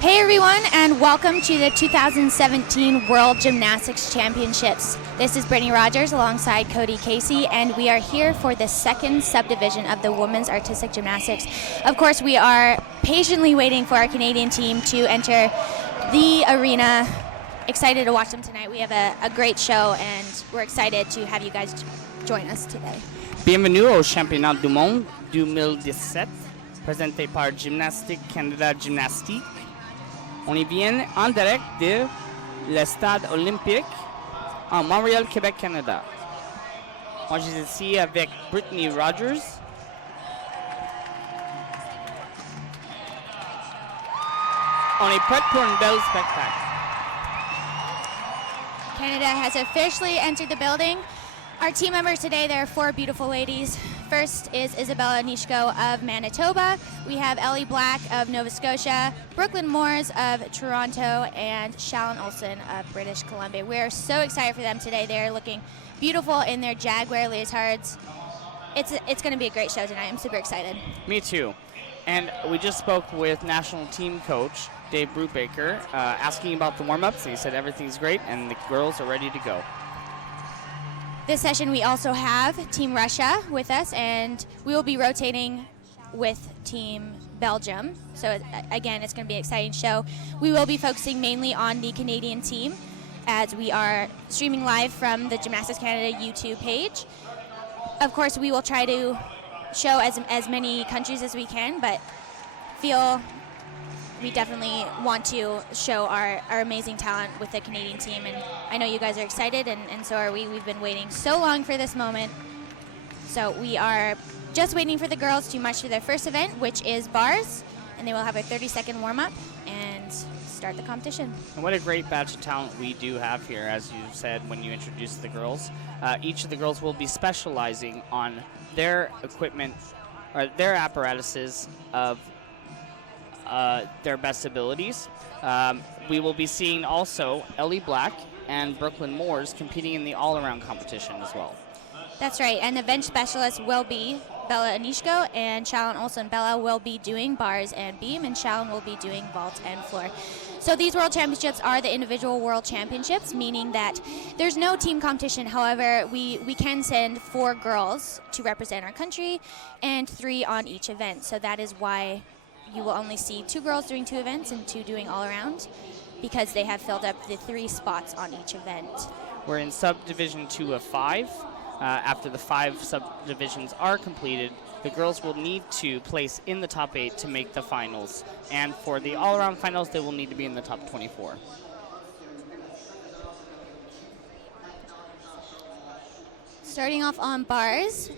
Hey everyone, and welcome to the 2017 World Gymnastics Championships. This is Brittany Rogers alongside Cody Casey, and we are here for the second subdivision of the women's artistic gymnastics. Of course, we are patiently waiting for our Canadian team to enter the arena. Excited to watch them tonight. We have a great show, and we're excited to have you guys join us today. Bienvenue au Championnat du Monde 2017, présenté par Gymnastics Canada Gymnastique. On y vient en direct de le stade olympique en Montréal, Québec, Canada. Moi, je suis ici avec Brittany Rogers. On est prêt pour un bel spectacle. Canada has officially entered the building. Our team members today, there are four beautiful ladies. First is Isabella Nishko of Manitoba. We have Ellie Black of Nova Scotia, Brooklyn Moores of Toronto, and Shallon Olsen of British Columbia. We are so excited for them today. They are looking beautiful in their Jaguar leotards. It's going to be a great show tonight. I'm super excited. Me too. And we just spoke with national team coach Dave Brubaker, asking about the warm-ups. He said everything's great and the girls are ready to go. This session we also have Team Russia with us, and we will be rotating with Team Belgium. So again, it's going to be an exciting show. We will be focusing mainly on the Canadian team as we are streaming live from the Gymnastics Canada YouTube page. Of course, we will try to show as many countries as we can, but feel we definitely want to show our amazing talent with the Canadian team, and I know you guys are excited, and so are we. We've been waiting so long for this moment. So we are just waiting for the girls to march to their first event, which is bars, and they will have a 30-second warm-up and start the competition. And what a great batch of talent we do have here, as you said when you introduced the girls. Each of the girls will be specializing on their equipment, or their apparatuses of their best abilities. We will be seeing also Ellie Black and Brooklyn Moores competing in the all-around competition as well. That's right, and the bench specialists will be Bella Anishko and Shallon Olsen. Bella will be doing bars and beam, and Shallon will be doing vault and floor. So these World Championships are the individual World Championships, meaning that there's no team competition. However, we can send 4 girls to represent our country and 3 on each event. So that is why you will only see 2 girls doing 2 events and 2 doing all around, because they have filled up the 3 spots on each event. We're in subdivision 2 of 5. After the 5 subdivisions are completed, the girls will need to place in the top 8 to make the finals. And for the all-around finals, they will need to be in the top 24. Starting off on bars,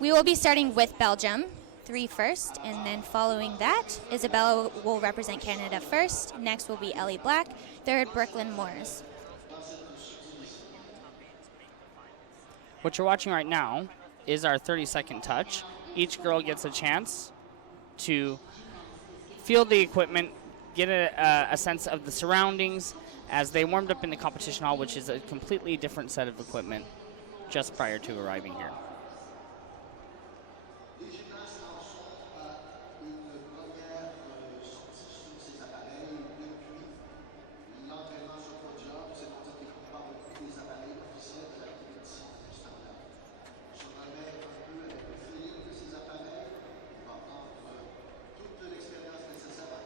we will be starting with Belgium. 3 first, and then following that, Isabella will represent Canada first. Next will be Ellie Black. Third, Brooklyn Moores. What you're watching right now is our 30-second touch. Each girl gets a chance to feel the equipment, get a sense of the surroundings as they warmed up in the competition hall, which is a completely different set of equipment just prior to arriving here.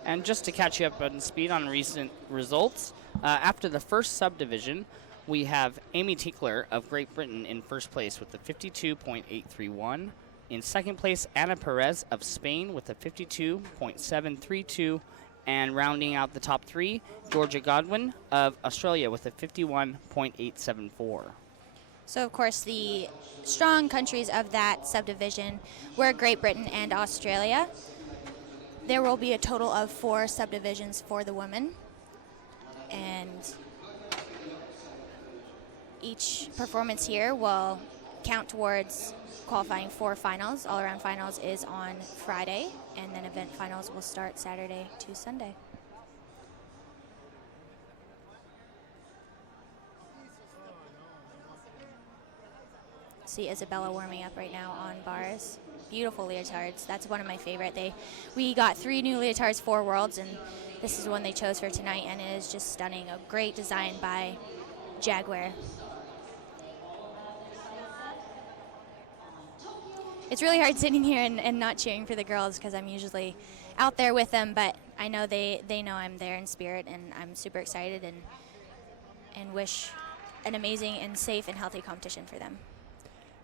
And just to catch you up on speed on recent results, after the first subdivision, we have Amy Tinkler of Great Britain in first place with a 52.831. In second place, Ana Perez of Spain with a 52.732. And rounding out the top 3, Georgia Godwin of Australia with a 51.874. So, of course, the strong countries of that subdivision were Great Britain and Australia. There will be a total of 4 subdivisions for the women, and each performance here will count towards qualifying for finals. All-around finals is on Friday, and then event finals will start Saturday to Sunday. see Isabella warming up right now on bars. Beautiful leotards. That's one of my favorite. We got 3 new leotards for Worlds, and this is one they chose for tonight, and it is just stunning. A great design by Jaguar. It's really hard sitting here and not cheering for the girls because I'm usually out there with them, but I know they know I'm there in spirit, and I'm super excited and wish an amazing and safe and healthy competition for them.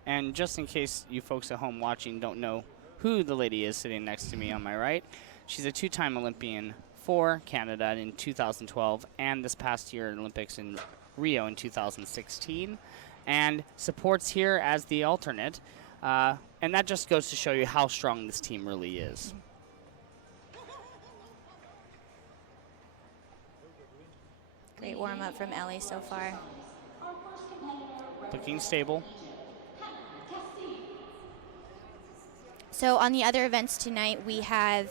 And just in case you folks at home watching don't know who the lady is sitting next to me on my right, she's a 2-time Olympian for Canada in 2012 and this past year at Olympics in Rio in 2016, and supports here as the alternate. And that just goes to show you how strong this team really is. Great warm-up from Ellie so far. Looking stable. So on the other events tonight, we have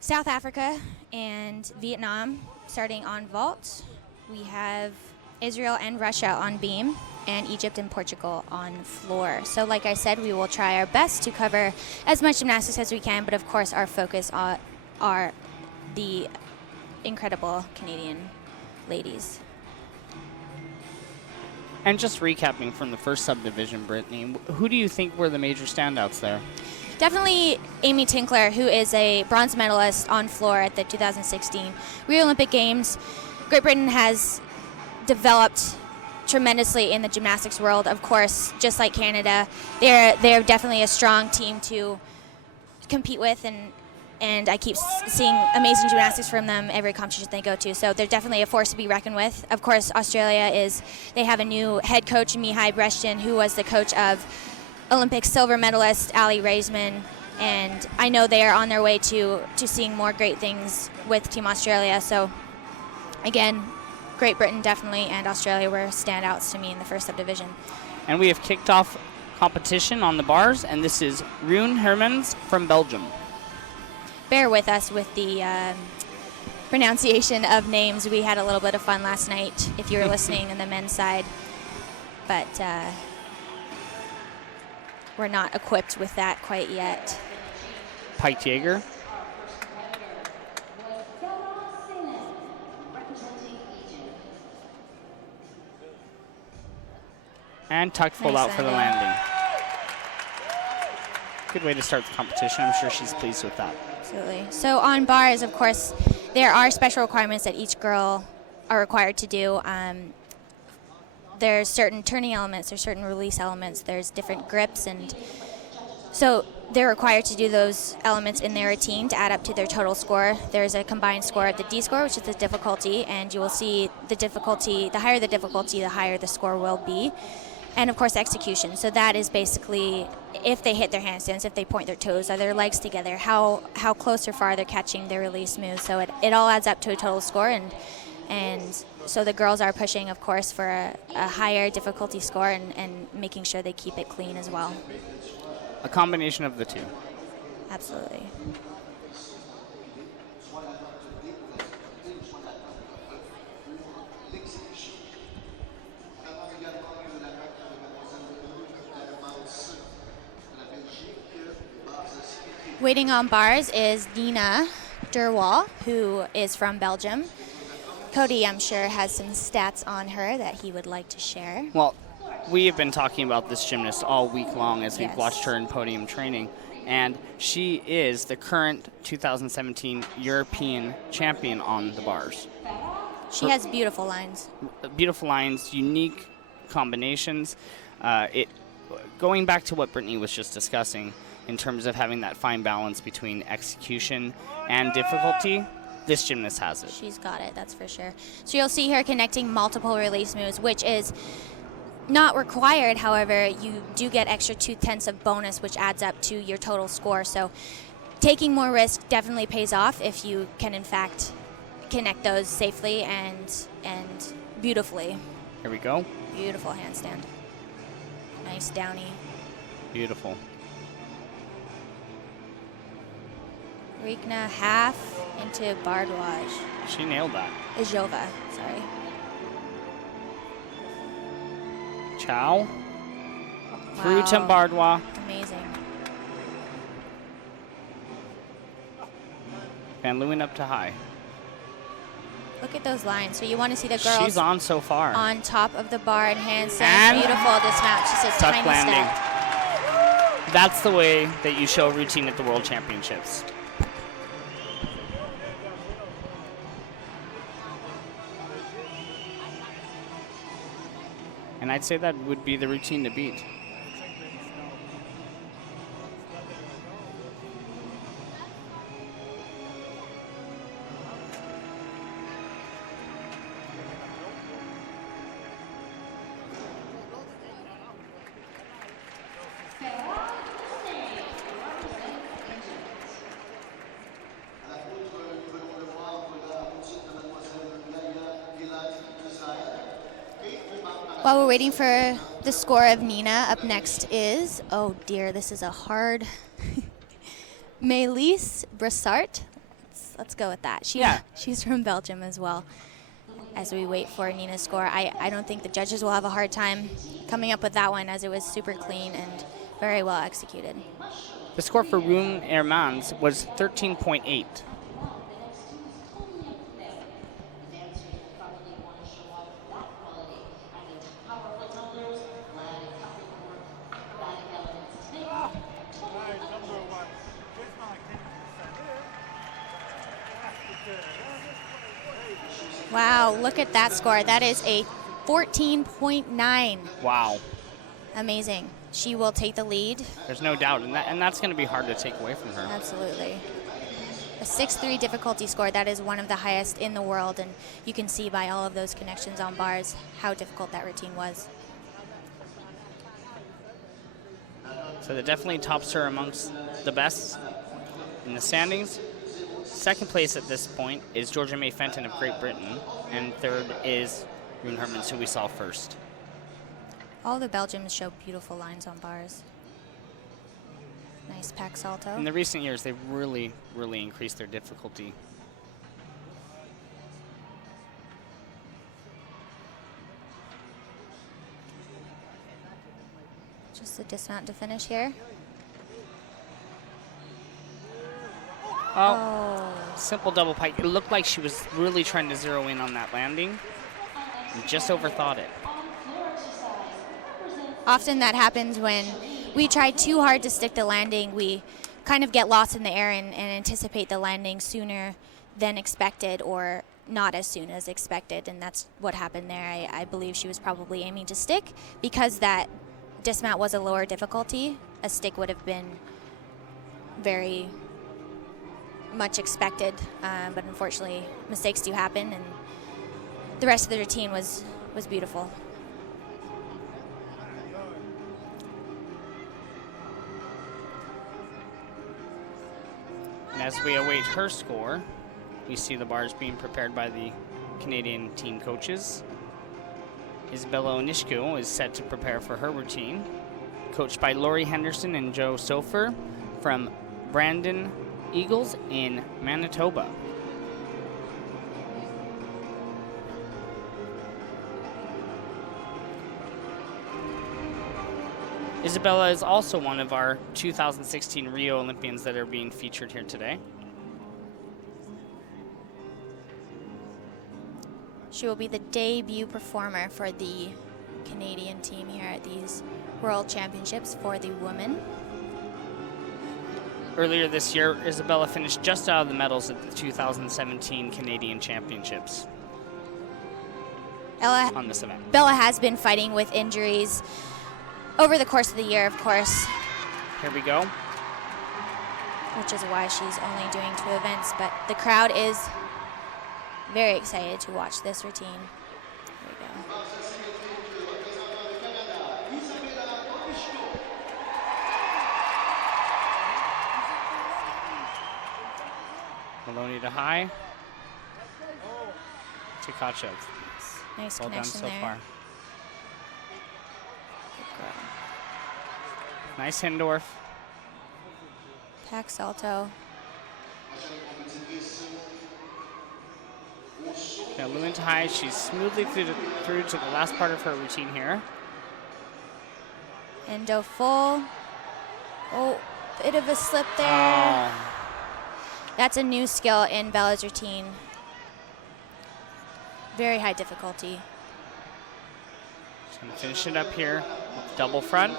South Africa and Vietnam starting on vault. We have Israel and Russia on beam, and Egypt and Portugal on floor. So like I said, we will try our best to cover as much gymnastics as we can, but of course our focus are the incredible Canadian ladies. And just recapping from the first subdivision, Brittany, who do you think were the major standouts there? Definitely Amy Tinkler, who is a bronze medalist on floor at the 2016 Rio Olympic Games. Great Britain has developed tremendously in the gymnastics world. Of course, just like Canada, they're definitely a strong team to compete with, and I keep seeing amazing gymnastics from them every competition they go to. So they're definitely a force to be reckoned with. Of course, Australia they have a new head coach, Mihai Breshton, who was the coach of Olympic silver medalist Ali Raisman, and I know they are on their way to seeing more great things with Team Australia. So again, Great Britain definitely and Australia were standouts to me in the first subdivision. And we have kicked off competition on the bars, and this is Rune Hermans from Belgium. Bear with us with the pronunciation of names. We had a little bit of fun last night, if you were listening on the men's side, but we're not equipped with that quite yet. Pike Jaeger. And tuck full Nice out for the landing. Good way to start the competition. I'm sure she's pleased with that. Absolutely. So on bars, of course, there are special requirements that each girl are required to do. There's certain turning elements, there's certain release elements, there's different grips, and so they're required to do those elements in their routine to add up to their total score. There's a combined score of the D score, which is the difficulty, and you will see the difficulty, the higher the difficulty, the higher the score will be. And of course execution. So that is basically if they hit their handstands, if they point their toes, are their legs together, how close or far they're catching their release moves. So it all adds up to a total score, and so the girls are pushing, of course, for a higher difficulty score and making sure they keep it clean as well. A combination of the two. Absolutely. Waiting on bars is Nina Derwal, who is from Belgium. Cody, I'm sure, has some stats on her that he would like to share. Well, we have been talking about this gymnast all week long as we've Yes. watched her in podium training, and she is the current 2017 European champion on the bars. She has beautiful lines. Beautiful lines, unique combinations. Going back to what Brittany was just discussing in terms of having that fine balance between execution and difficulty, this gymnast has it. She's got it, that's for sure. So you'll see her connecting multiple release moves, which is not required. However, you do get extra 2/10 of bonus, which adds up to your total score. So taking more risk definitely pays off if you can, in fact, connect those safely and beautifully. Here we go. Beautiful handstand. Nice downy. Beautiful. Rikna half into Bardwaj. She nailed that. Ijova, sorry. Chow. Through to Bardwa. Amazing. Van Leeuwen up to high. Look at those lines. So you want to see the girls She's on so far. on top of the bar and handstand. And beautiful dismount. Just a tuck tiny landing. step. That's the way that you show routine at the World Championships. And I'd say that would be the routine to beat. While we're waiting for the score of Nina, up next is, oh dear, this is a hard, Melis Bressart. Let's go with that. She's from Belgium as well. As we wait for Nina's score, I don't think the judges will have a hard time coming up with that one, as it was super clean and very well executed. The score for Roon Hermans was 13.8. Wow, look at that score. That is a 14.9. Wow. Amazing. She will take the lead. There's no doubt, and that's going to be hard to take away from her. Absolutely. A 6.3 difficulty score. That is one of the highest in the world, and you can see by all of those connections on bars how difficult that routine was. So that definitely tops her amongst the best in the standings. Second place at this point is Georgia May Fenton of Great Britain, and third is Roon Hermans, who we saw first. All the Belgians show beautiful lines on bars. Nice pack salto. In the recent years, they've really, really increased their difficulty. Just a dismount to finish here. Oh, simple double pike. It looked like she was really trying to zero in on that landing and just overthought it. Often that happens when we try too hard to stick the landing. We kind of get lost in the air and anticipate the landing sooner than expected, or not as soon as expected, and that's what happened there. I believe she was probably aiming to stick. Because that dismount was a lower difficulty, a stick would have been very much expected, but unfortunately mistakes do happen, and the rest of the routine was beautiful. And as we await her score, we see the bars being prepared by the Canadian team coaches. Isabella Onishku is set to prepare for her routine, coached by Laurie Henderson and Joe Sofer from Brandon Eagles in Manitoba. Isabella is also one of our 2016 Rio Olympians that are being featured here today. She will be the debut performer for the Canadian team here at these World Championships for the women. Earlier this year, Isabella finished just out of the medals at the 2017 Canadian Championships on this event. Bella has been fighting with injuries over the course of the year, of course. Here we go. Which is why she's only doing 2 events, but the crowd is very excited to watch this routine. Here we go. Maloney to high. To Kachev. Nice well done connection so there. far. Nice Hindorf. Pack salto. Now Leeuwen to high. She's smoothly through to the last part of her routine here. Endo full. Oh, bit of a slip there. Oh. That's a new skill in Bella's routine. Very high difficulty. She's going to finish it up here with double front.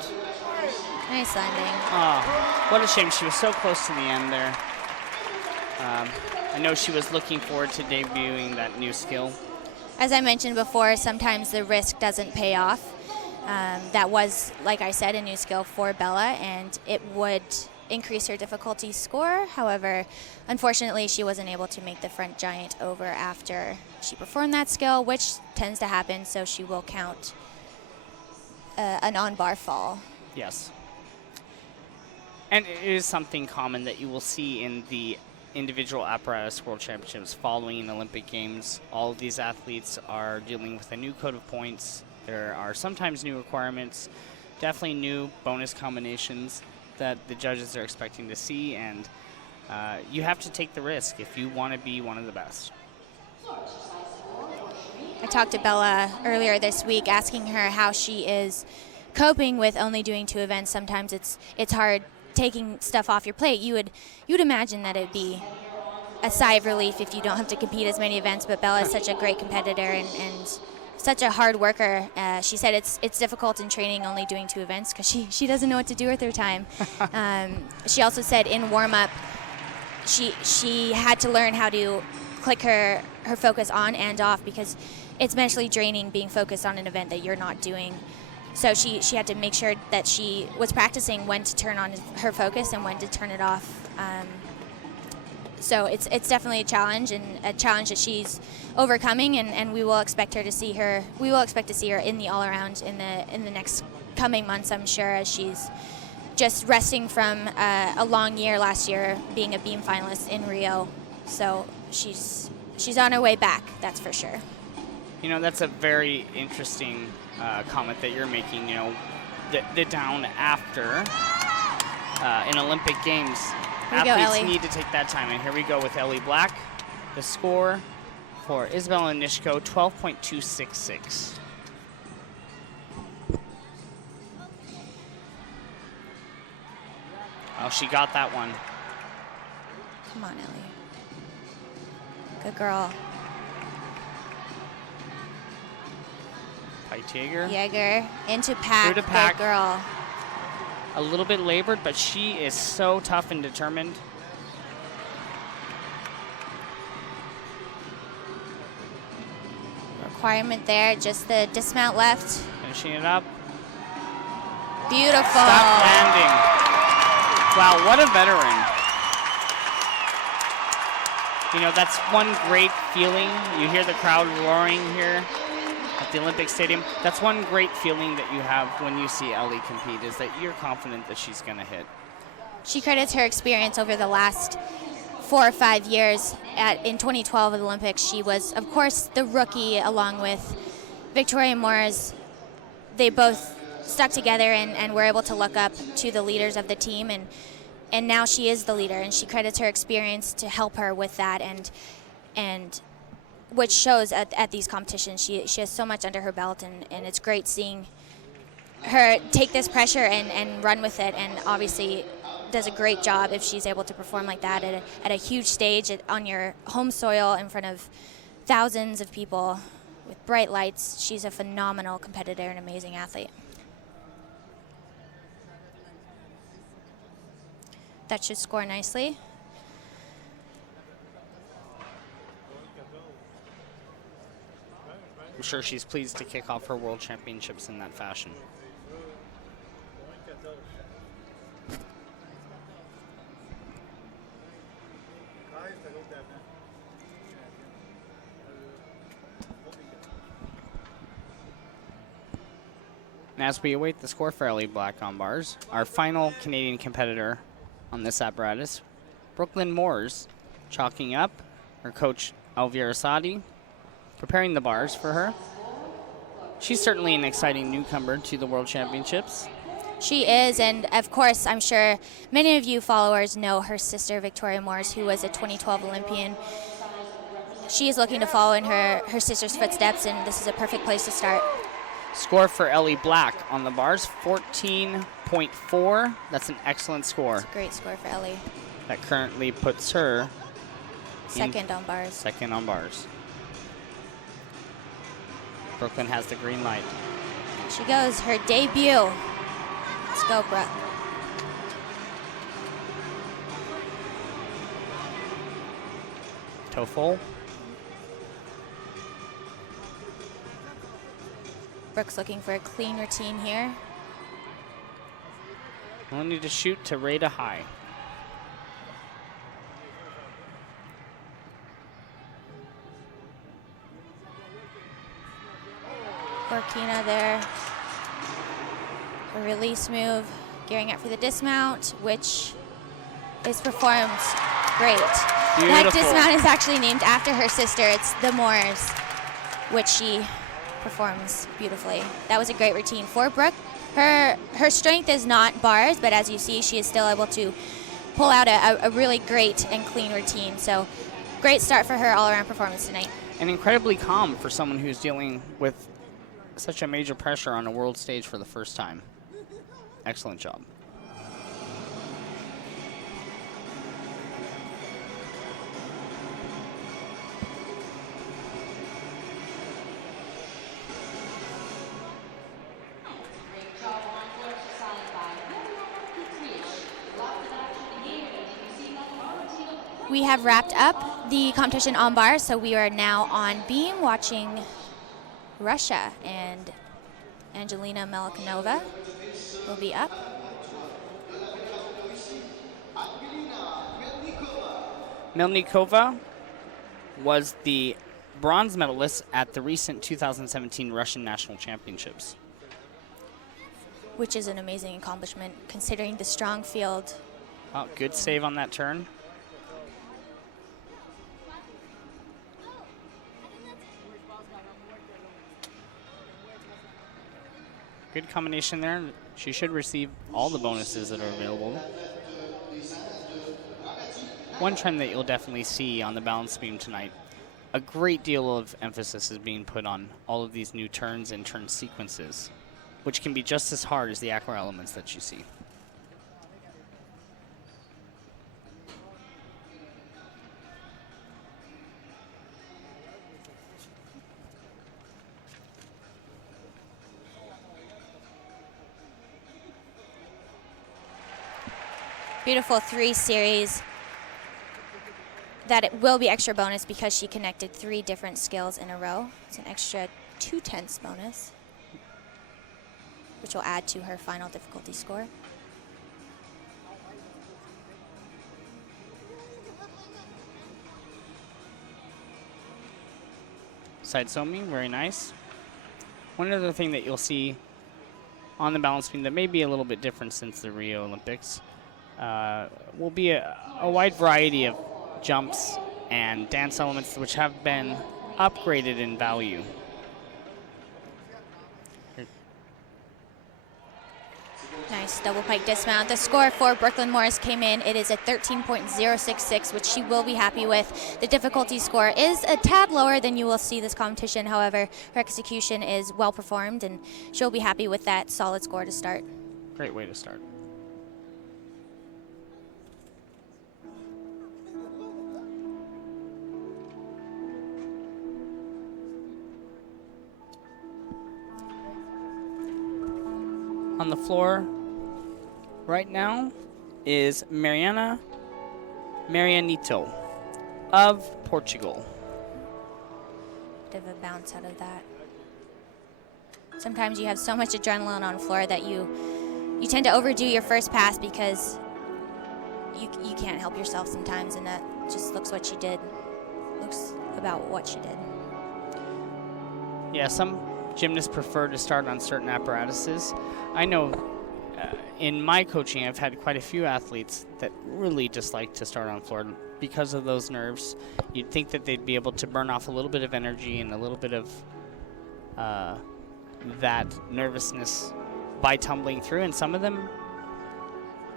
Nice landing. Oh, what a shame. She was so close to the end there. I know she was looking forward to debuting that new skill. As I mentioned before, sometimes the risk doesn't pay off. That was, like I said, a new skill for Bella, and it would increase her difficulty score. However, unfortunately, she wasn't able to make the front giant over after she performed that skill, which tends to happen, so she will count an on-bar fall. Yes. And it is something common that you will see in the individual apparatus world championships following Olympic Games. All of these athletes are dealing with a new code of points. There are sometimes new requirements, definitely new bonus combinations that the judges are expecting to see, and you have to take the risk if you want to be one of the best. I talked to Bella earlier this week asking her how she is coping with only doing 2 events. Sometimes it's hard taking stuff off your plate. You'd imagine that it'd be a sigh of relief if you don't have to compete as many events, but Bella is such a great competitor and such a hard worker. She said it's difficult in training only doing 2 events because she doesn't know what to do with her time. She also said in warm-up she had to learn how to click her focus on and off because it's mentally draining being focused on an event that you're not doing. So she had to make sure that she was practicing when to turn on her focus and when to turn it off. So it's definitely a challenge, and a challenge that she's overcoming, and we will expect to see her in the all-around in the next coming months, I'm sure, as she's just resting from a long year last year being a beam finalist in Rio. So she's on her way back, that's for sure. You know, that's a very interesting comment that you're making. You know, the down after in Olympic Games, athletes need to take that time. And here we go with Ellie Black. The score for Isabella Nishko, 12.266. Oh, she got that one. Come on, Ellie. Good girl. Jaeger into pack. Through to pack. Good girl. A little bit labored, but she is so tough and determined. Requirement there, just the dismount left. Finishing it up. Beautiful. Stop landing. Wow, what a veteran. You know, that's one great feeling. You hear the crowd roaring here at the Olympic Stadium. That's one great feeling that you have when you see Ellie compete, is that you're confident that she's going to hit. She credits her experience over the last 4 or 5 years. In 2012 at the Olympics, she was, of course, the rookie along with Victoria Moores. They both stuck together and were able to look up to the leaders of the team, and now she is the leader, and she credits her experience to help her with that, and which shows at these competitions. She has so much under her belt, and it's great seeing her take this pressure and run with it, and obviously does a great job if she's able to perform like that at a huge stage on your home soil in front of thousands of people with bright lights. She's a phenomenal competitor and amazing athlete. That should score nicely. I'm sure she's pleased to kick off her World Championships in that fashion. And as we await the score for Ellie Black on bars, our final Canadian competitor on this apparatus, Brooklyn Moores, chalking up her coach Elvira Sadi, preparing the bars for her. She's certainly an exciting newcomer to the World Championships. She is, and of course, I'm sure many of you followers know her sister, Victoria Moores, who was a 2012 Olympian. She is looking to follow in her sister's footsteps, and this is a perfect place to start. Score for Ellie Black on the bars, 14.4. That's an excellent score. That's a great score for Ellie. That currently puts her second on bars. Second on bars. Brooklyn has the green light. Here she goes, her debut. Let's go, Brooke. Toe full. Brooke's looking for a clean routine here. Only need to shoot to rate a high. Burkina there. A release move, gearing up for the dismount, which is performed great. Beautiful. That dismount is actually named after her sister. It's the Moors, which she performs beautifully. That was a great routine for Brooke. Her strength is not bars, but as you see, she is still able to pull out a really great and clean routine. So great start for her all-around performance tonight. And incredibly calm for someone who's dealing with such a major pressure on a world stage for the first time. Excellent job. We have wrapped up the competition on bars, so we are now on beam watching Russia, and Angelina Melkonova will be up. Melnikova was the bronze medalist at the recent 2017 Russian National Championships. Which is an amazing accomplishment considering the strong field. Oh, good save on that turn. Good combination there. She should receive all the bonuses that are available. One trend that you'll definitely see on the balance beam tonight, a great deal of emphasis is being put on all of these new turns and turn sequences, which can be just as hard as the acro elements that you see. Beautiful 3 series. That it will be extra bonus because she connected 3 different skills in a row. It's an extra 2/10 bonus, which will add to her final difficulty score. Side somi, very nice. One other thing that you'll see on the balance beam that may be a little bit different since the Rio Olympics will be a wide variety of jumps and dance elements which have been upgraded in value. Nice double pike dismount. The score for Brooklyn Morris came in. It is a 13.066, which she will be happy with. The difficulty score is a tad lower than you will see this competition. However, her execution is well performed, and she'll be happy with that solid score to start. Great way to start. On the floor right now is Marianito of Portugal. Bit of a bounce out of that. Sometimes you have so much adrenaline on floor that you tend to overdo your first pass because you can't help yourself sometimes, and that just looks what she did. Looks about what she did. Yeah, some gymnasts prefer to start on certain apparatuses. I know in my coaching I've had quite a few athletes that really dislike to start on floor because of those nerves. You'd think that they'd be able to burn off a little bit of energy and a little bit of that nervousness by tumbling through, and some of them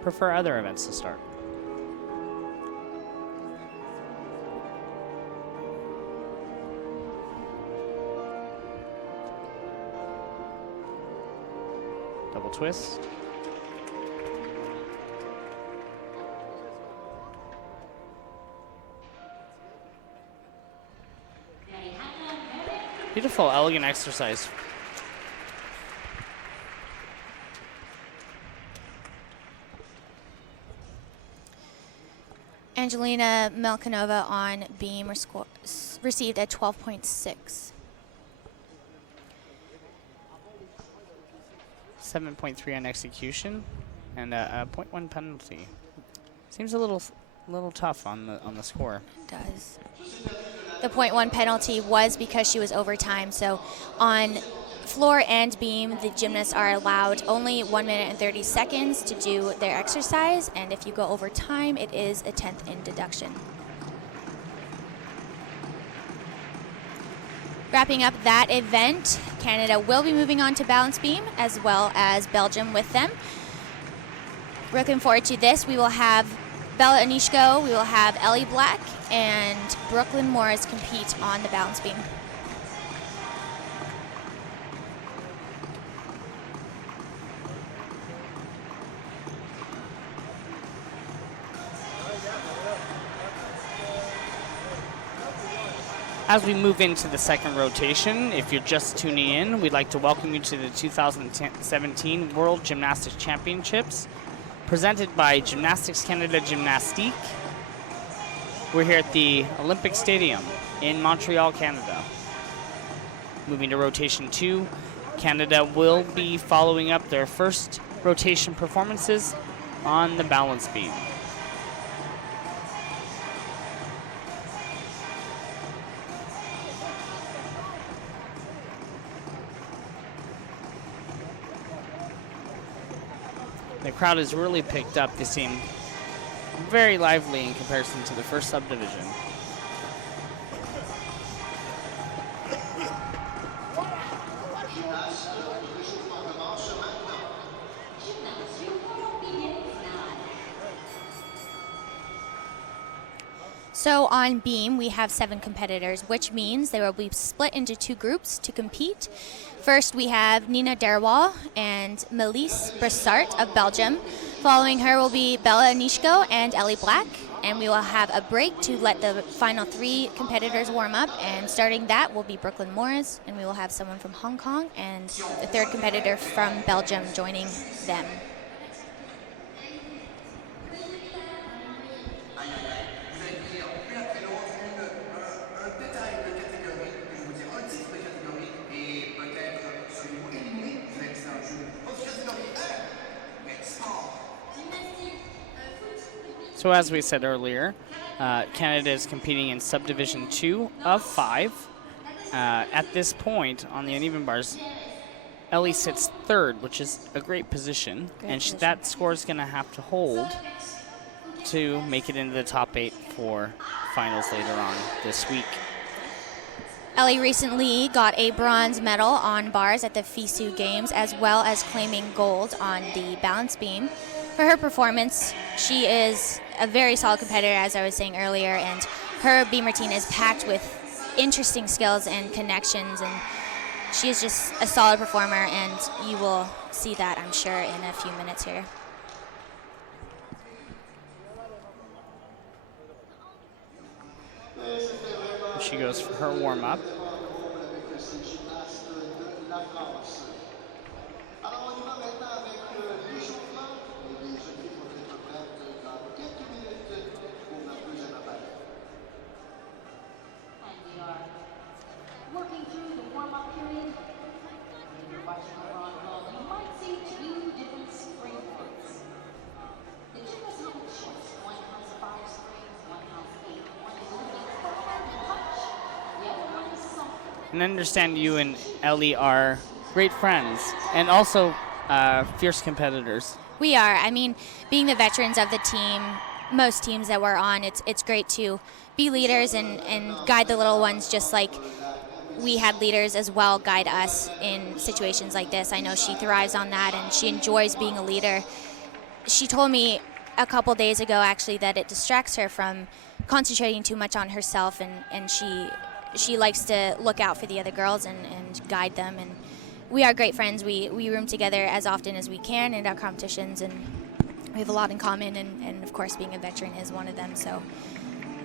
prefer other events to start. twist. Beautiful, elegant exercise. Angelina Melkanova on beam received a 12.6. 7.3 on execution, and a 0.1 penalty. Seems a little tough on the score. It does. The 0.1 penalty was because she was overtime. So on floor and beam, the gymnasts are allowed only 1 minute and 30 seconds to do their exercise, and if you go over time, it is a 10th in deduction. Wrapping up that event, Canada will be moving on to balance beam, as well as Belgium with them. Looking forward to this. We will have Bella Anishko, we will have Ellie Black, and Brooklyn Morris compete on the balance beam. As we move into the second rotation, if you're just tuning in, we'd like to welcome you to the 2017 World Gymnastics Championships, presented by Gymnastics Canada Gymnastique. We're here at the Olympic Stadium in Montreal, Canada. Moving to rotation 2, Canada will be following up their first rotation performances on the balance beam. The crowd has really picked up. They seem very lively in comparison to the first subdivision. So on beam, we have 7 competitors, which means they will be split into 2 groups to compete. First, we have Nina Derwal and Melise Bressart of Belgium. Following her will be Bella Anishko and Ellie Black. And we will have a break to let the final 3 competitors warm up. And starting that will be Brooklyn Morris, and we will have someone from Hong Kong and the 3rd competitor from Belgium joining them. So as we said earlier, Canada is competing in subdivision 2 of 5. At this point on the uneven bars, Ellie sits 3rd, which is a great position. That score is going to have to hold to make it into the top 8 for finals later on this week. Ellie recently got a bronze medal on bars at the FISU Games, as well as claiming gold on the balance beam. For her performance, she is a very solid competitor, as I was saying earlier, and her beam routine is packed with interesting skills and connections, and she is just a solid performer, and you will see that, I'm sure, in a few minutes here. She goes for her warm-up. Working through the warm-up period, when you're watching over on Waal, you might see 2 different spring points. The gymnasts have a choice. One has 5 springs, one has 8. One is moving forward and punch, the other one is softer. And I understand you and Ellie are great friends and also fierce competitors. We are. I mean, being the veterans of the team, most teams that we're on, it's great to be leaders and guide the little ones, just like we had leaders as well guide us in situations like this. I know she thrives on that, and she enjoys being a leader. She told me a couple days ago, actually, that it distracts her from concentrating too much on herself, and she likes to look out for the other girls and guide them. And we are great friends. We room together as often as we can in our competitions, and we have a lot in common, and of course being a veteran is one of them. So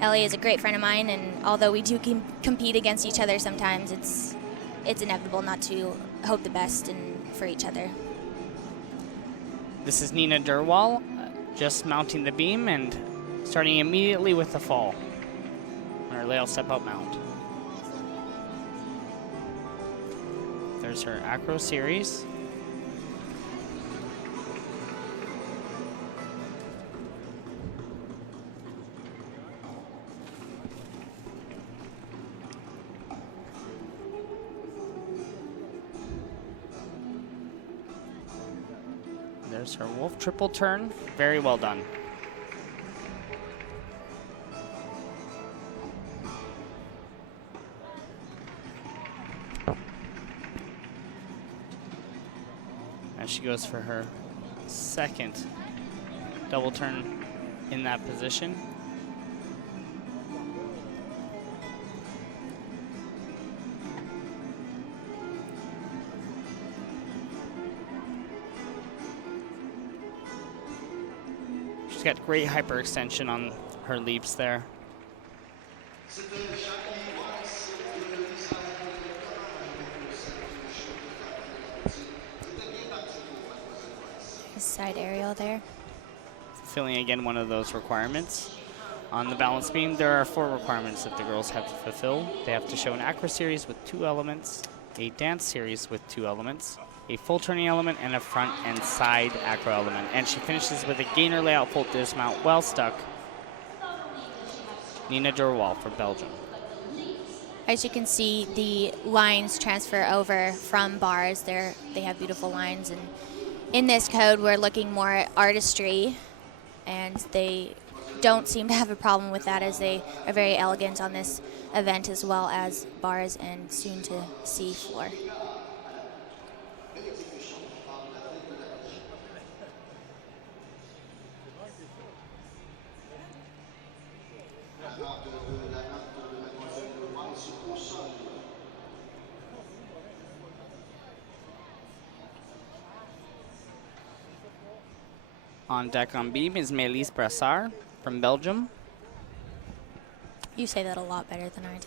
Ellie is a great friend of mine, and although we do compete against each other sometimes, it's inevitable not to hope the best for each other. This is Nina Durwal, just mounting the beam and starting immediately with the fall on her layout step out mount. There's her acro series. There's her wolf triple turn. Very well done. And she goes for her second double turn in that position. She's got great hyperextension on her leaps there. Side aerial there. Filling again one of those requirements. On the balance beam, there are 4 requirements that the girls have to fulfill. They have to show an acro series with 2 elements, a dance series with 2 elements, a full turning element, and a front and side acro element. And she finishes with a gainer layout full dismount, well stuck. Nina Durwal for Belgium. As you can see, the lines transfer over from bars. They have beautiful lines, and in this code, we're looking more at artistry, and they don't seem to have a problem with that, as they are very elegant on this event, as well as bars and soon to see floor. On deck on beam is Melis Brassard from Belgium. You say that a lot better than I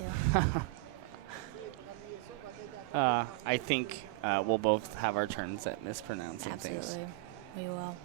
do. I think we'll both have our turns at mispronouncing things. Absolutely, we will.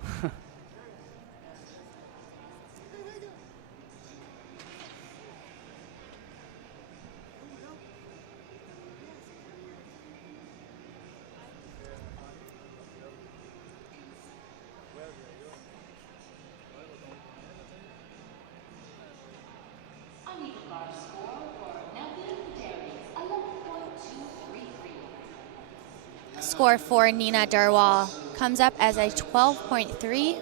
Score for Nina Durwal comes up as a 12.3.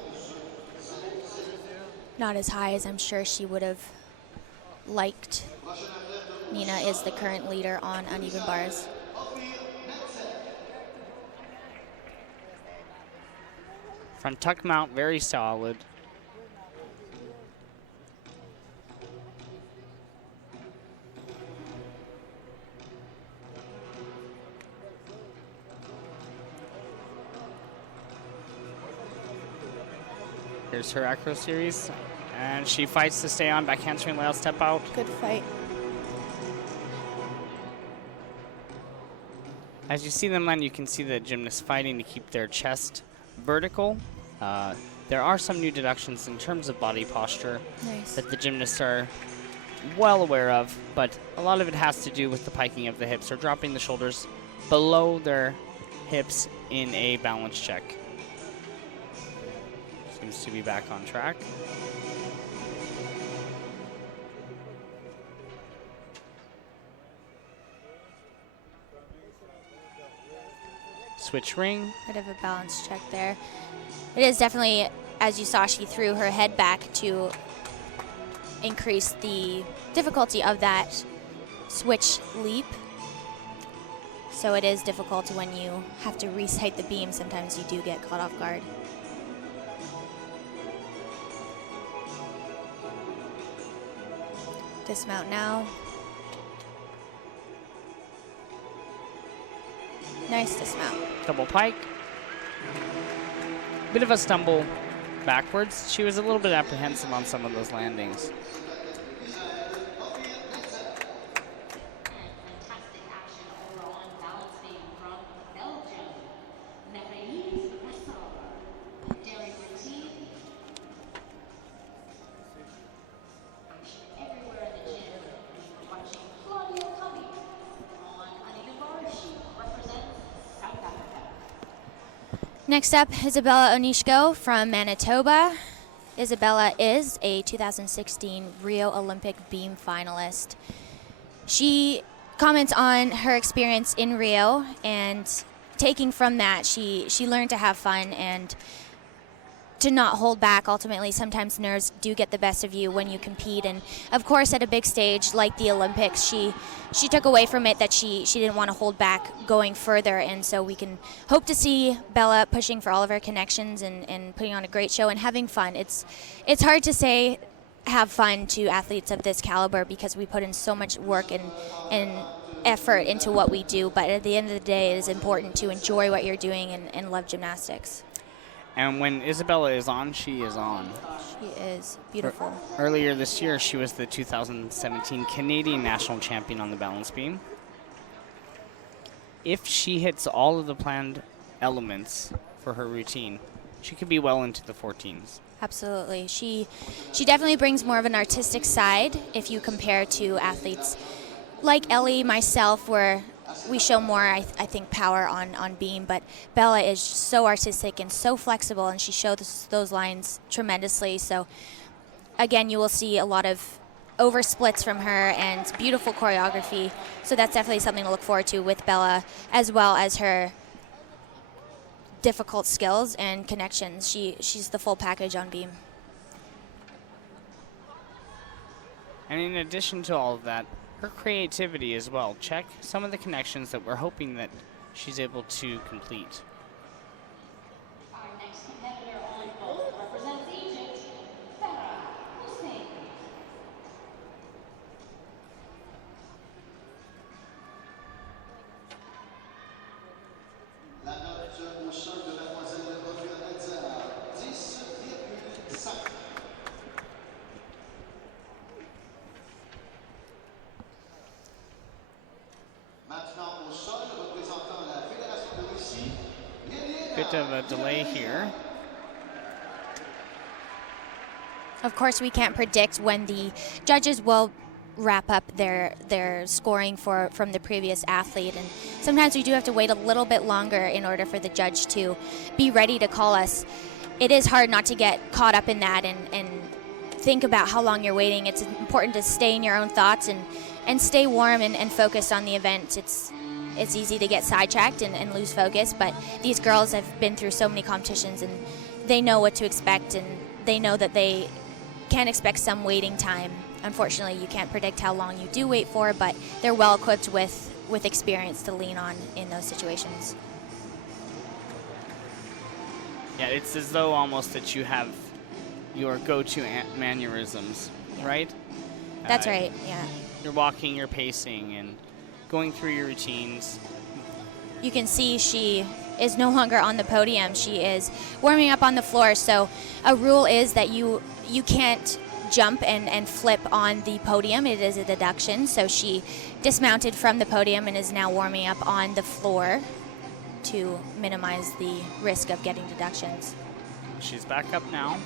Not as high as I'm sure she would have liked. Nina is the current leader on uneven bars. Front tuck mount, very solid. Here's her acro series, and she fights to stay on, back handspring layout step out. Good fight. As you see them land, you can see the gymnasts fighting to keep their chest vertical. There are some new deductions in terms of body posture that the gymnasts are well aware of, but a lot of it has to do with the piking of the hips or dropping the shoulders below their hips in a balance check. Seems to be back on track. Switch ring. Bit of a balance check there. It is definitely, as you saw, she threw her head back to increase the difficulty of that switch leap. So it is difficult when you have to recite the beam. Sometimes you do get caught off guard. Dismount now. Nice dismount. Double pike. Bit of a stumble backwards. She was a little bit apprehensive on some of those landings. Fantastic action over on balance beam from Belgium. Marianito. Daring routine. Action everywhere in the gym. We're watching Claudia Cubby on uneven bar. She represents South Africa. Next up, Isabella Onishko from Manitoba. Isabella is a 2016 Rio Olympic beam finalist. She comments on her experience in Rio, and taking from that, she learned to have fun and to not hold back. Ultimately, sometimes nerves do get the best of you when you compete, and of course at a big stage like the Olympics, she took away from it that she didn't want to hold back going further, and so we can hope to see Bella pushing for all of her connections and putting on a great show and having fun. It's hard to say have fun to athletes of this caliber because we put in so much work and effort into what we do, but at the end of the day it is important to enjoy what you're doing and love gymnastics. And when Isabella is on, she is on. She is beautiful. Earlier this year, she was the 2017 Canadian national champion on the balance beam. If she hits all of the planned elements for her routine, she could be well into the 14s. Absolutely. She definitely brings more of an artistic side if you compare to athletes like Ellie, myself, where we show more, I think, power on beam, but Bella is so artistic and so flexible, and she shows those lines tremendously. So again, you will see a lot of over splits from her and beautiful choreography. So that's definitely something to look forward to with Bella, as well as her difficult skills and connections. She's the full package on beam. And in addition to all of that, her creativity as well. Check some of the connections that we're hoping that she's able to complete. Our next competitor on both represents Egypt, Farah Hussein. La note au sol de mademoiselle Mariana, 10,5. Maintenant au sol, représentant la Fédération de Russie, Bit of a delay here. Of course, we can't predict when the judges will wrap up their scoring from the previous athlete, and sometimes we do have to wait a little bit longer in order for the judge to be ready to call us. It is hard not to get caught up in that and think about how long you're waiting. It's important to stay in your own thoughts and stay warm and focused on the event. It's easy to get sidetracked and lose focus, but these girls have been through so many competitions, and they know what to expect, and they know that they can expect some waiting time. Unfortunately, you can't predict how long you do wait for, but they're well equipped with experience to lean on in those situations. Yeah, it's as though almost that you have your go-to mannerisms, right? That's right, yeah. You're walking, you're pacing, and going through your routines. You can see she is no longer on the podium. She is warming up on the floor. So a rule is that you can't jump and flip on the podium. It is a deduction. So she dismounted from the podium and is now warming up on the floor to minimize the risk of getting deductions. She's back up now.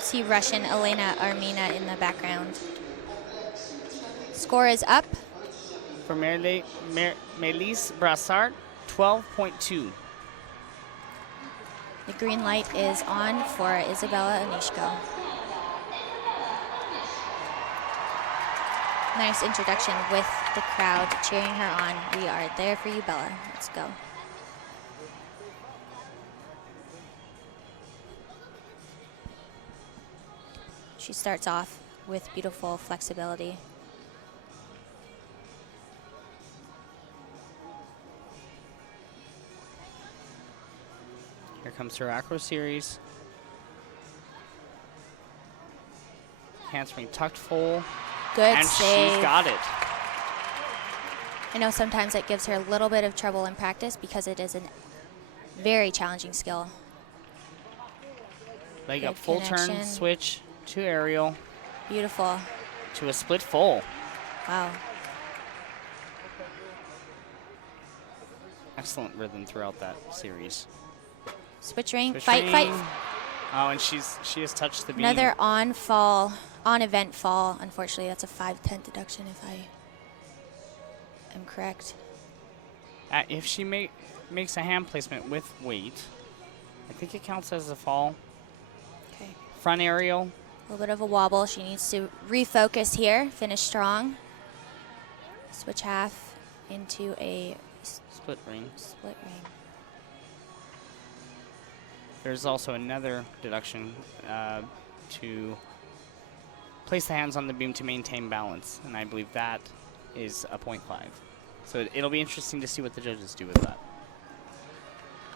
See Russian Elena Armina in the background. Score is up. For Melis Brassard, 12.2. The green light is on for Isabella Onishko. Nice introduction with the crowd cheering her on. We are there for you, Bella. Let's go. She starts off with beautiful flexibility. Here comes her acro series. Handspring tucked full. Good and save. she's got it. I know sometimes it gives her a little bit of trouble in practice because it is a very challenging skill. Leg Good up, full turn, connection. switch to aerial, Beautiful. to a split full. Wow. Excellent rhythm throughout that series. Switch ring, Switch fight, fight. ring. Oh, and she has touched the beam. Another on-event fall. Unfortunately, that's a 5/10 deduction if I am correct. If she makes a hand placement with weight, I think it counts as a fall. Okay. Front aerial. A little bit of a wobble. She needs to refocus here, finish strong. Switch half into a Split ring. split ring. There's also another deduction to place the hands on the beam to maintain balance, and I believe that is a 0.5. So it'll be interesting to see what the judges do with that.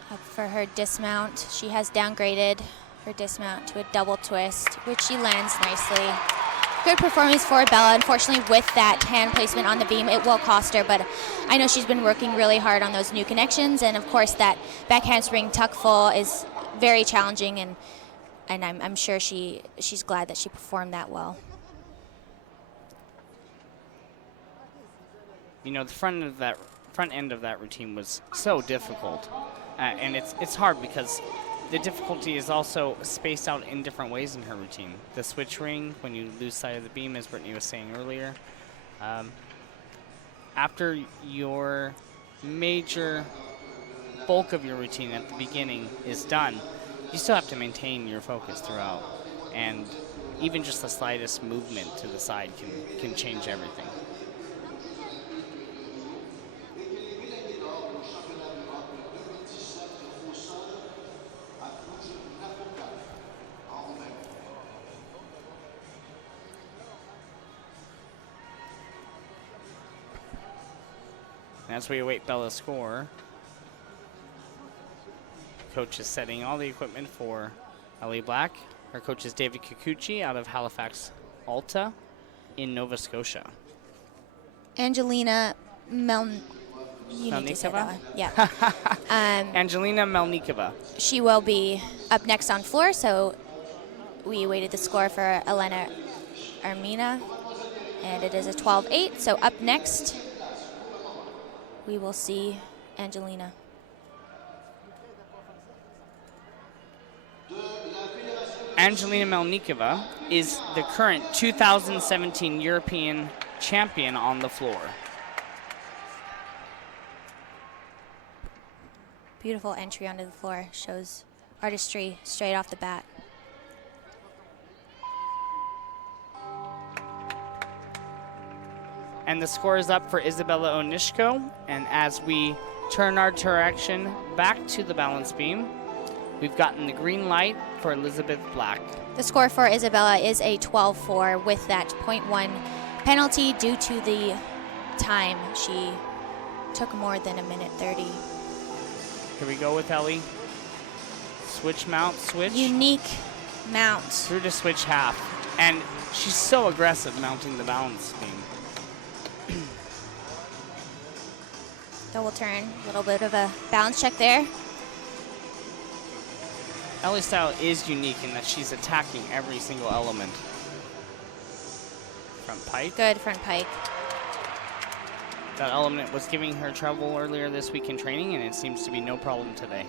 Up for her dismount. She has downgraded her dismount to a double twist, which she lands nicely. Good performance for Bella. Unfortunately, with that hand placement on the beam, it will cost her, but I know she's been working really hard on those new connections, and of course that back handspring tuck full is very challenging, and I'm sure she's glad that she performed that well. You know, the front end of that routine was so difficult, and it's hard because the difficulty is also spaced out in different ways in her routine. The switch ring, when you lose sight of the beam, as Brittany was saying earlier. After your major bulk of your routine at the beginning is done, you still have to maintain your focus throughout. And even just the slightest movement to the side can change everything. As we await Bella's score, coach is setting all the equipment for Ellie Black. Our coach is David Kikuchi out of Halifax, Alta in Nova Scotia. Angelina You need to say that one. Yeah. Angelina Melnikova. She will be up next on floor, so we awaited the score for Elena Armina, and it is a 12-8. So up next, we will see Angelina. Angelina Melnikova is the current 2017 European champion on the floor. Beautiful entry onto the floor. Shows artistry straight off the bat. And the score is up for Isabella Onishko. And as we turn our direction back to the balance beam, we've gotten the green light for Elizabeth Black. The score for Isabella is a 12-4 with that 0.1 penalty due to the time. She took more than a minute 30. Here we go with Ellie. Switch mount, switch. Unique mount. Through to switch half. And she's so aggressive mounting the balance beam. Double turn, a little bit of a balance check there. Ellie's style is unique in that she's attacking every single element. Front pike. Good front pike. That element was giving her trouble earlier this week in training, and it seems to be no problem today.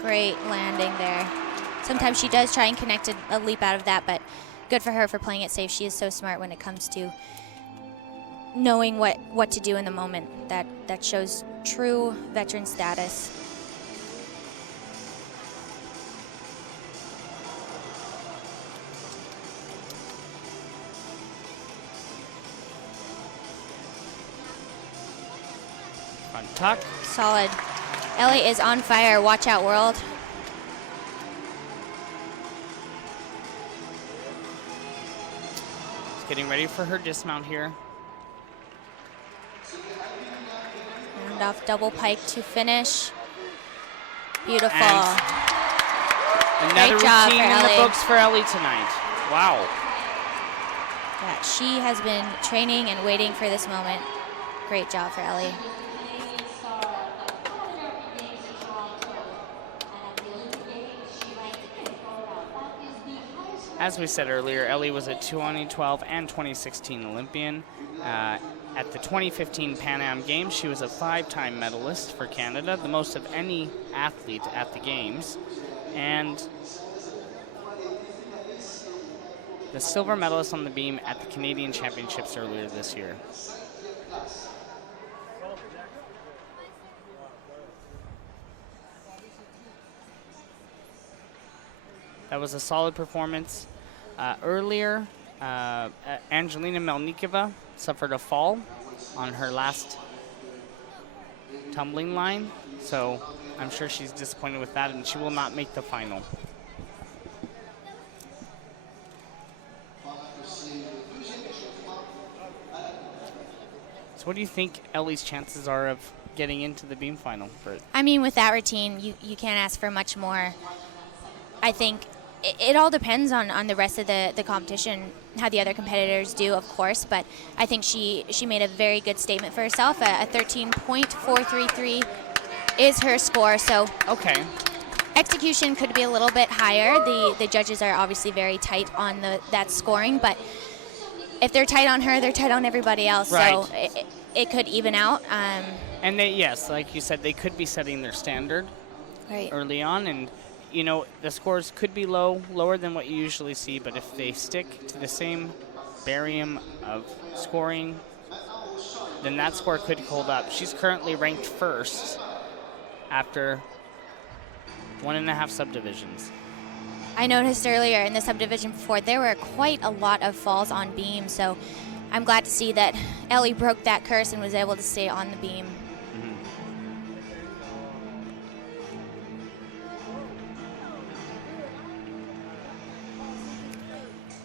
Great landing there. Sometimes she does try and connect a leap out of that, but good for her for playing it safe. She is so smart when it comes to knowing what to do in the moment. That shows true veteran status. Front tuck. Solid. Ellie is on fire. Watch out, world. Getting ready for her dismount here. Turned off double pike to finish. Beautiful. And another Great job routine for in the Ellie. books for Ellie tonight. Wow. Yeah, she has been training and waiting for this moment. Great job for Ellie. Canadian star at the Pan-American Games in Toronto. And at the Olympic Games, she ranked 5th overall. That is the highest As we said earlier, Ellie was a 2012 and 2016 Olympian. At the 2015 Pan Am Games, she was a 5-time medalist for Canada, the most of any athlete at the Games, and the silver medalist on the beam at the Canadian Championships earlier this year. That was a solid performance. Earlier, Angelina Melnikova suffered a fall on her last tumbling line, so I'm sure she's disappointed with that, and she will not make the final. So what do you think Ellie's chances are of getting into the beam final? I mean, with that routine, you can't ask for much more. I think it all depends on the rest of the competition, how the other competitors do, of course, but I think she made a very good statement for herself. A 13.433 is her score, so Okay. execution could be a little bit higher. The judges are obviously very tight on that scoring, but if they're tight on her, they're tight on everybody else, so Right. it could even out. And they, yes, like you said, they could be setting their standard Right. early on, and you know, the scores could be lower than what you usually see, but if they stick to the same barium of scoring, then that score could hold up. She's currently ranked first after 1.5 subdivisions. I noticed earlier in the subdivision before, there were quite a lot of falls on beam, so I'm glad to see that Ellie broke that curse and was able to stay on the beam.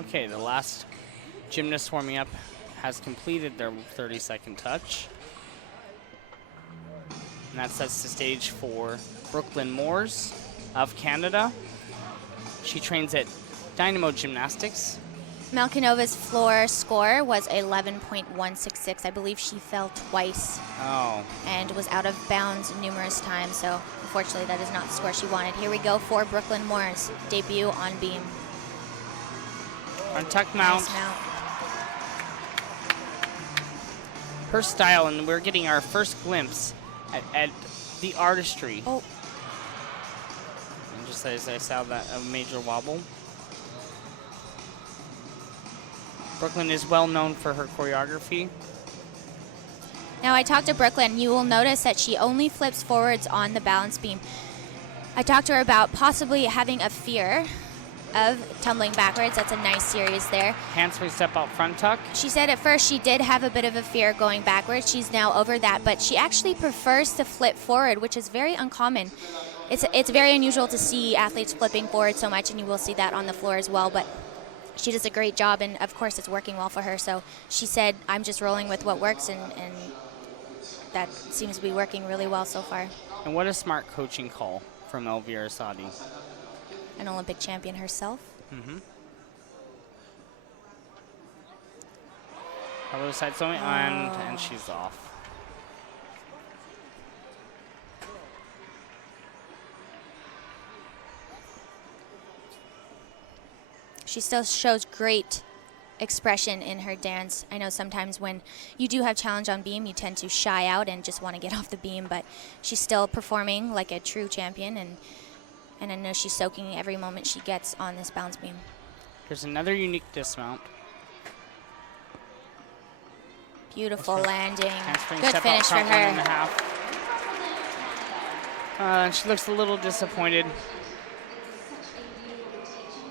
Okay, the last gymnast warming up has completed their 30-second touch. And that sets the stage for Brooklyn Moores of Canada. She trains at Dynamo Gymnastics. Malkinova's floor score was 11.166. I believe she fell twice Oh, and was out of bounds numerous times, so unfortunately that is not the score she wanted. Here we go for Brooklyn Moore's debut on beam. on tuck mount. Nice mount. Her style, and we're getting our first glimpse at the artistry. Oh, And just as I saw that a major wobble. Brooklyn is well known for her choreography. now I talked to Brooklyn. You will notice that she only flips forwards on the balance beam. I talked to her about possibly having a fear of tumbling backwards. That's a nice series there. Handspring step out front tuck. She said at first she did have a bit of a fear going backwards. She's now over that, but she actually prefers to flip forward, which is very uncommon. It's very unusual to see athletes flipping forward so much, and you will see that on the floor as well, but she does a great job, and of course it's working well for her. So she said, I'm just rolling with what works, and that seems to be working really well so far. And what a smart coaching call from Elvira Sadi. An Olympic champion herself. Hello side sewing, and she's off. She still shows great expression in her dance. I know sometimes when you do have challenge on beam, you tend to shy out and just want to get off the beam, but she's still performing like a true champion, and I know she's soaking every moment she gets on this balance beam. Here's another unique dismount. Beautiful landing. Handspring Good step finish out for front, her. 1.5. She looks a little disappointed.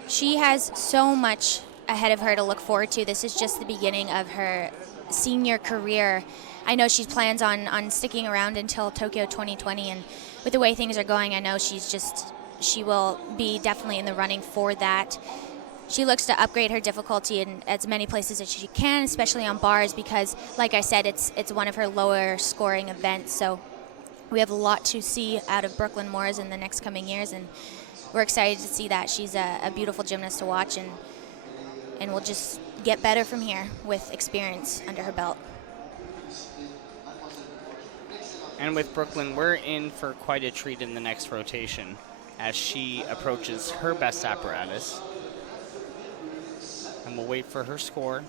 She has so much ahead of her to look forward to. This is just the beginning of her senior career. I know she plans on sticking around until Tokyo 2020, and with the way things are going, I know she will be definitely in the running for that. She looks to upgrade her difficulty in as many places as she can, especially on bars, because, like I said, it's one of her lower scoring events. So we have a lot to see out of Brooklyn Moores in the next coming years, and we're excited to see that. She's a beautiful gymnast to watch, and we'll just get better from here with experience under her belt. And with Brooklyn, we're in for quite a treat in the next rotation as she approaches her best apparatus. And we'll wait for her score.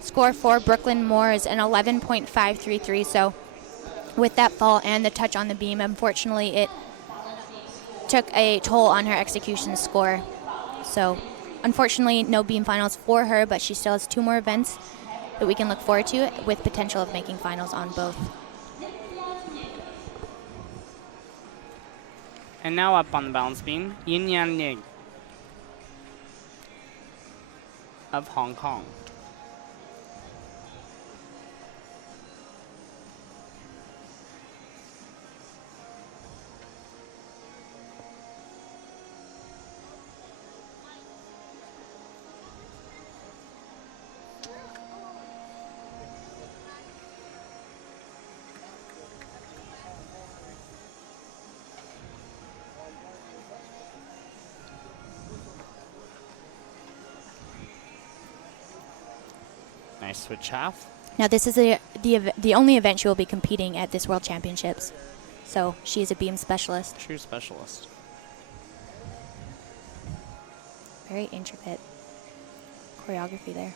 Score for Brooklyn Moore is an 11.533. So with that fall and the touch on the beam, unfortunately, it took a toll on her execution score. So unfortunately, no beam finals for her, but she still has 2 more events that we can look forward to with potential of making finals on both. And now up on the balance beam, Yin Yang Ning of Hong Kong. Nice switch half. Now this is the only event she will be competing at this World Championships. So she is a beam specialist. True specialist. Very intricate choreography there.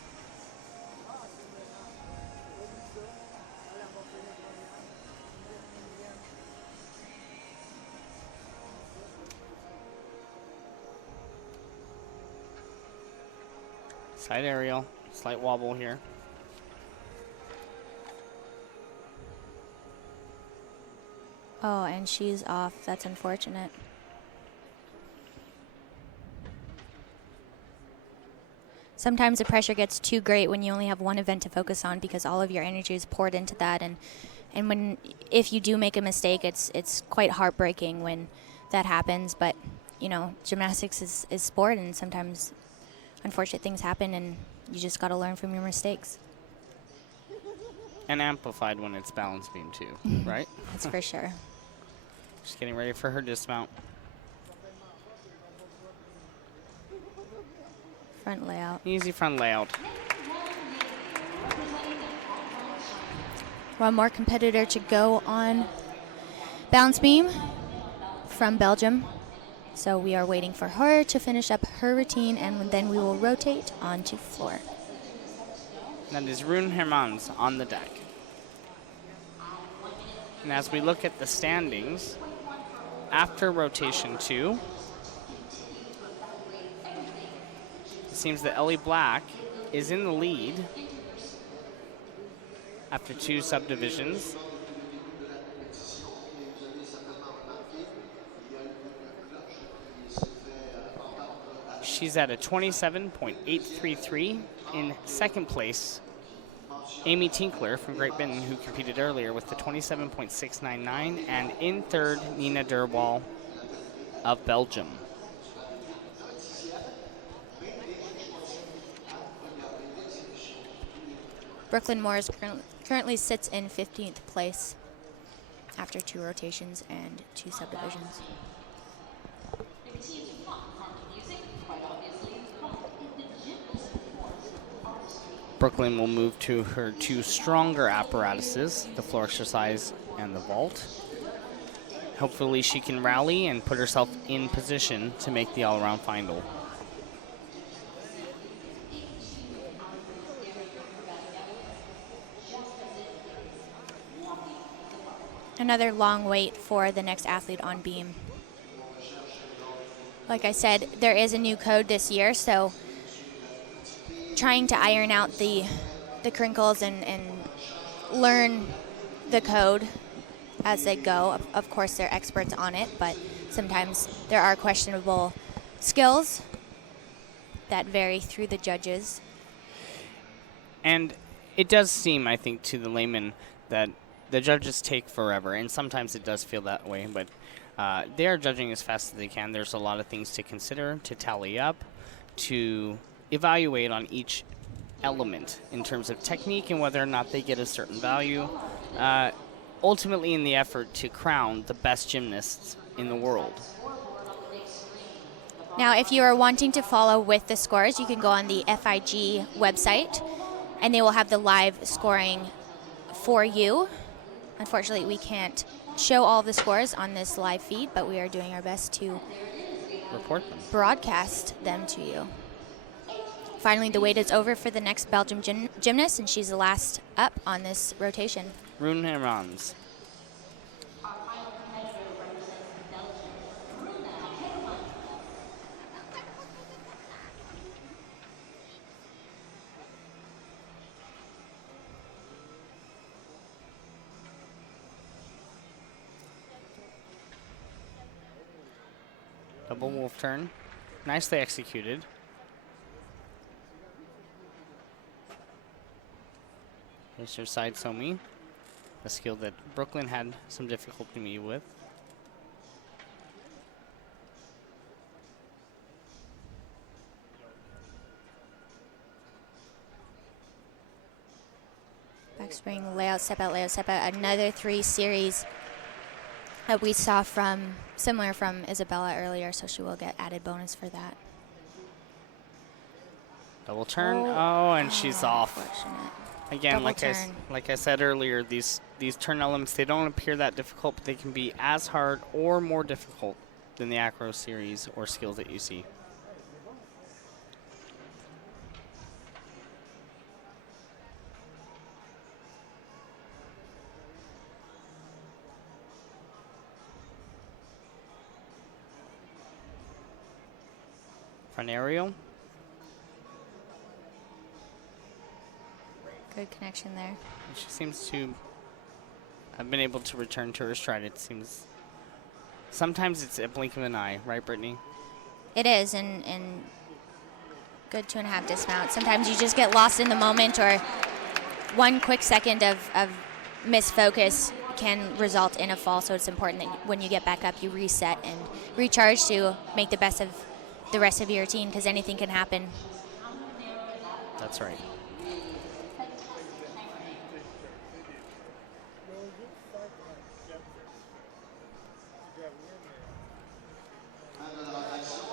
Side aerial, slight wobble here. Oh, and she's off. That's unfortunate. Sometimes the pressure gets too great when you only have one event to focus on because all of your energy is poured into that, and if you do make a mistake, it's quite heartbreaking when that happens. But you know, gymnastics is sport, and sometimes unfortunate things happen, and you just got to learn from your mistakes. And amplified when it's balance beam too, right? That's for sure. Just getting ready for her dismount. Front layout. Easy front layout. One more competitor to go on balance beam from Belgium. So we are waiting for her to finish up her routine, and then we will rotate onto floor. That is Rune Hermans on the deck. And as we look at the standings, after rotation 2, it seems that Ellie Black is in the lead after 2 subdivisions. She's at a 27.833. In second place, Amy Tinkler from Great Britain, who competed earlier, with the 27.699. And in third, Nina Derwal of Belgium. Brooklyn Moores currently sits in 15th place after 2 rotations and 2 subdivisions. Brooklyn will move to her 2 stronger apparatuses, the floor exercise and the vault. Hopefully she can rally and put herself in position to make the all-around final. Another long wait for the next athlete on beam. Like I said, there is a new code this year, so trying to iron out the crinkles and learn the code as they go. Of course, they're experts on it, but sometimes there are questionable skills that vary through the judges. And it does seem, I think, to the layman that the judges take forever, and sometimes it does feel that way, but they are judging as fast as they can. There's a lot of things to consider, to tally up, to evaluate on each element in terms of technique and whether or not they get a certain value, ultimately in the effort to crown the best gymnasts in the world. Now, if you are wanting to follow with the scores, you can go on the FIG website, and they will have the live scoring for you. Unfortunately, we can't show all the scores on this live feed, but we are doing our best to report them, broadcast them to you. Finally, the wait is over for the next Belgium gymnast, and she's the last up on this rotation. Rune Hermans. Double wolf turn. Nicely executed. Here's your side somi, a skill that Brooklyn had some difficulty with. Backspring, layout, step out, layout, step out. Another 3 series that we saw similar from Isabella earlier, so she will get added bonus for that. Double turn. Oh, and she's off. Unfortunate. Again, Double like I said earlier, these turn elements, they don't appear that difficult, but they can be as hard or more difficult than the acro series or skills that you see. Front aerial. Good connection there. She seems to have been able to return to her stride. It seems sometimes it's a blink of an eye, right, Brittany? It is, and good 2.5 dismount. Sometimes you just get lost in the moment, or one quick second of misfocus can result in a fall, so it's important that when you get back up, you reset and recharge to make the best of the rest of your routine, because anything can happen. That's right.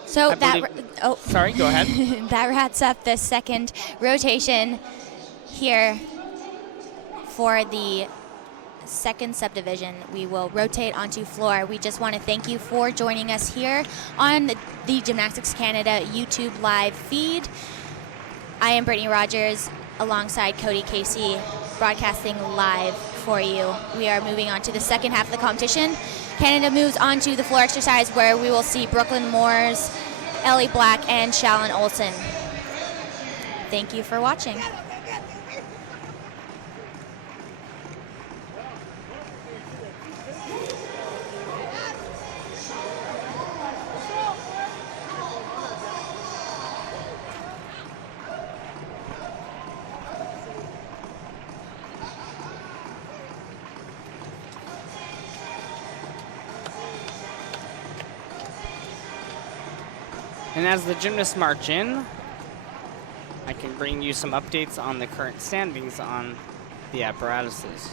So sorry, go ahead. That wraps up the second rotation here for the second subdivision. We will rotate onto floor. We just want to thank you for joining us here on the Gymnastics Canada YouTube live feed. I am Brittany Rogers alongside Cody Casey, broadcasting live for you. We are moving on to the second half of the competition. Canada moves on to the floor exercise, where we will see Brooklyn Moores, Ellie Black, and Shallon Olsen. Thank you for watching. And as the gymnasts march in, I can bring you some updates on the current standings on the apparatuses.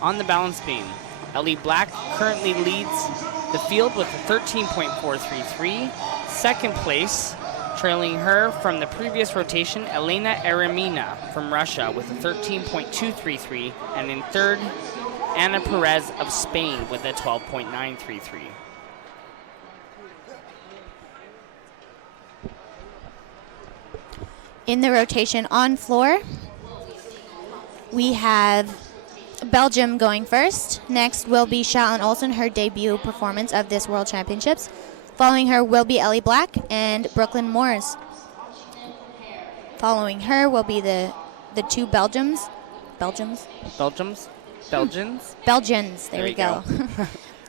On the balance beam, Ellie Black currently leads the field with a 13.433. Second place, trailing her from the previous rotation, Elena Eremina from Russia with a 13.233. And in third, Ana Perez of Spain with a 12.933. In the rotation on floor, we have Belgium going first. Next will be Shallon Olsen, her debut performance of this World Championships. Following her will be Ellie Black and Brooklyn Moores. Following her will be the two Belgians. Belgians? There we go.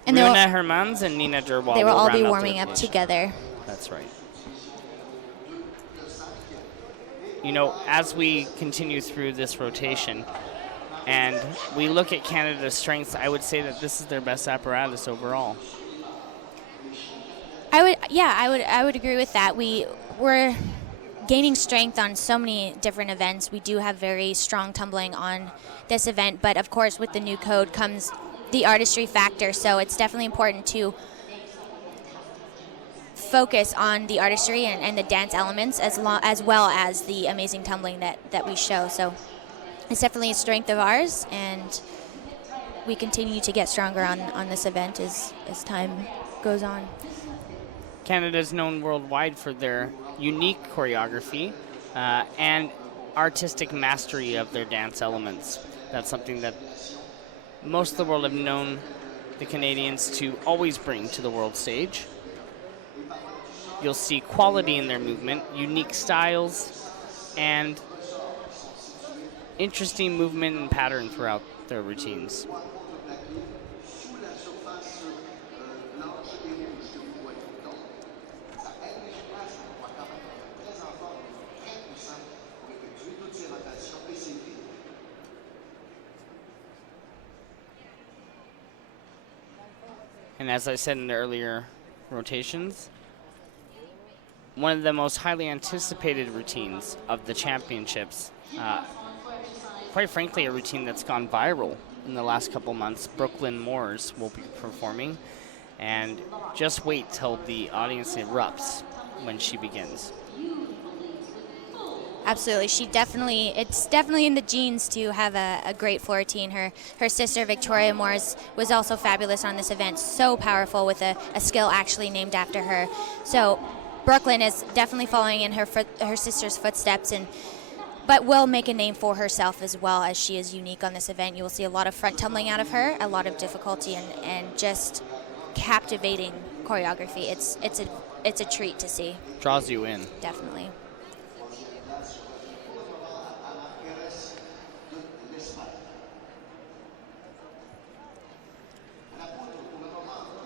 And Runa Hermans and Nina Derwal. They will all be warming up together. That's right. You know, as we continue through this rotation and we look at Canada's strengths, I would say that this is their best apparatus overall. I would agree with that. We're gaining strength on so many different events. We do have very strong tumbling on this event, but of course with the new code comes the artistry factor, so it's definitely important to focus on the artistry and the dance elements as well as the amazing tumbling that we show. So it's definitely a strength of ours, and we continue to get stronger on this event as time goes on. Canada is known worldwide for their unique choreography and artistic mastery of their dance elements. That's something that most of the world have known the Canadians to always bring to the world stage. You'll see quality in their movement, unique styles, and interesting movement and pattern throughout their routines. And as I said in the earlier rotations, one of the most highly anticipated routines of the championships, quite frankly a routine that's gone viral in the last couple months. Brooklyn Moores will be performing, and just wait till the audience erupts when she begins. Absolutely. It's definitely in the genes to have a great floor routine. Her sister, Victoria Moores, was also fabulous on this event, so powerful with a skill actually named after her. So Brooklyn is definitely following in her sister's footsteps, but will make a name for herself as well, as she is unique on this event. You will see a lot of front tumbling out of her, a lot of difficulty, and just captivating choreography. It's a treat to see. Draws you in. Definitely.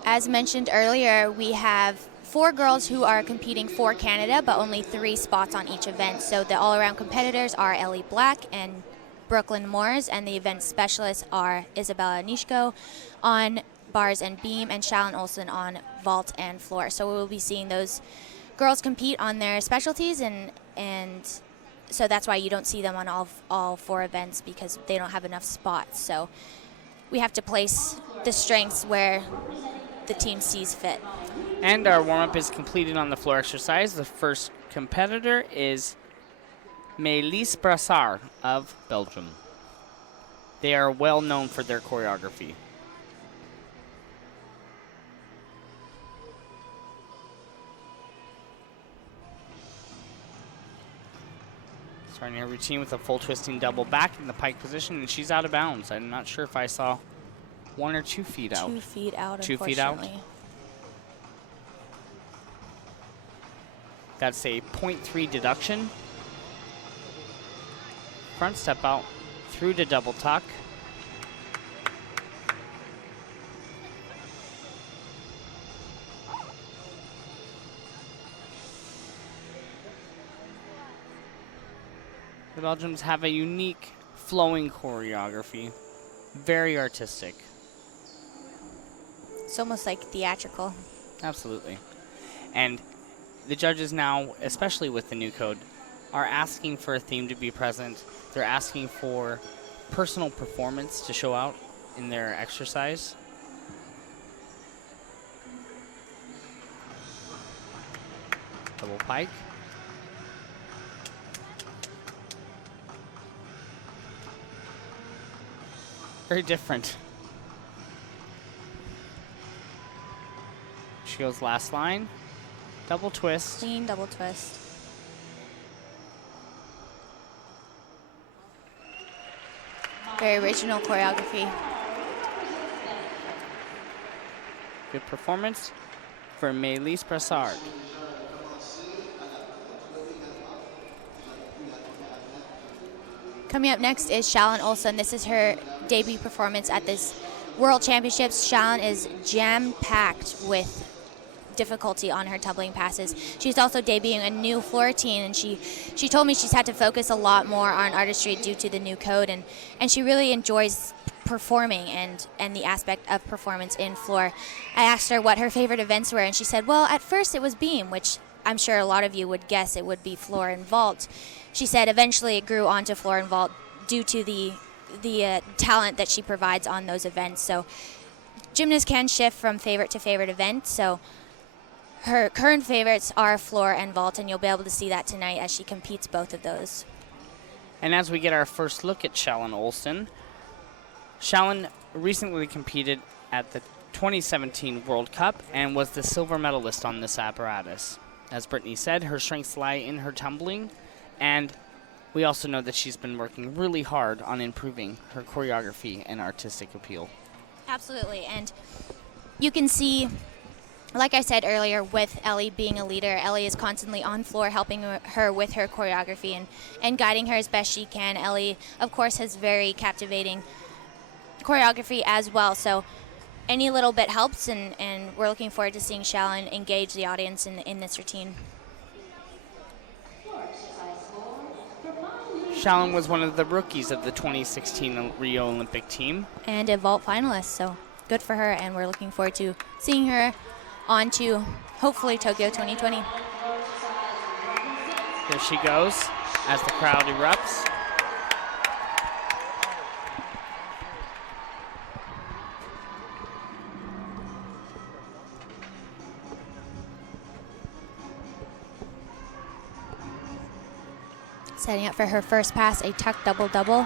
As mentioned earlier, we have 4 girls who are competing for Canada, but only 3 spots on each event. So the all-around competitors are Ellie Black and Brooklyn Moores, and the event specialists are Isabella Nishko on bars and beam, and Shallon Olsen on vault and floor. So we will be seeing those girls compete on their specialties, and so that's why you don't see them on all 4 events, because they don't have enough spots. So we have to place the strengths where the team sees fit. And our warm-up is completed on the floor exercise. The first competitor is Melis Brassard of Belgium. They are well known for their choreography. Starting her routine with a full twisting double back in the pike position, and she's out of bounds. I'm not sure if I saw 1 or 2 feet out. 2 feet out, 2 feet out. unfortunately. That's a 0.3 deduction. Front step out through to double tuck. The Belgians have a unique flowing choreography, very artistic. It's almost like theatrical. Absolutely. And the judges now, especially with the new code, are asking for a theme to be present. They're asking for personal performance to show out in their exercise. Double pike. Very different. She goes last line. Double twist. Clean double twist. Very original choreography. Good performance for Maëlys Brassard. Coming up next is Shallon Olsen. This is her debut performance at this World Championships. Shallon is jam-packed with difficulty on her tumbling passes. She's also debuting a new floor routine, and she told me she's had to focus a lot more on artistry due to the new code, and she really enjoys performing and the aspect of performance in floor. I asked her what her favorite events were, and she said, well, at first it was beam, which I'm sure a lot of you would guess it would be floor and vault. She said eventually it grew onto floor and vault due to the talent that she provides on those events. So gymnasts can shift from favorite to favorite event. So her current favorites are floor and vault, and you'll be able to see that tonight as she competes both of those. And as we get our first look at Shallon Olsen, Shallon recently competed at the 2017 World Cup and was the silver medalist on this apparatus. As Brittany said, her strengths lie in her tumbling, and we also know that she's been working really hard on improving her choreography and artistic appeal. Absolutely, and you can see, like I said earlier, with Ellie being a leader, Ellie is constantly on floor helping her with her choreography and guiding her as best she can. Ellie, of course, has very captivating choreography as well, so any little bit helps, and we're looking forward to seeing Shallon engage the audience in this routine. Shallon was one of the rookies of the 2016 Rio Olympic team. And a vault finalist, so good for her, and we're looking forward to seeing her on to, hopefully, Tokyo 2020. Here she goes as the crowd erupts. Setting up for her first pass, a tuck double-double.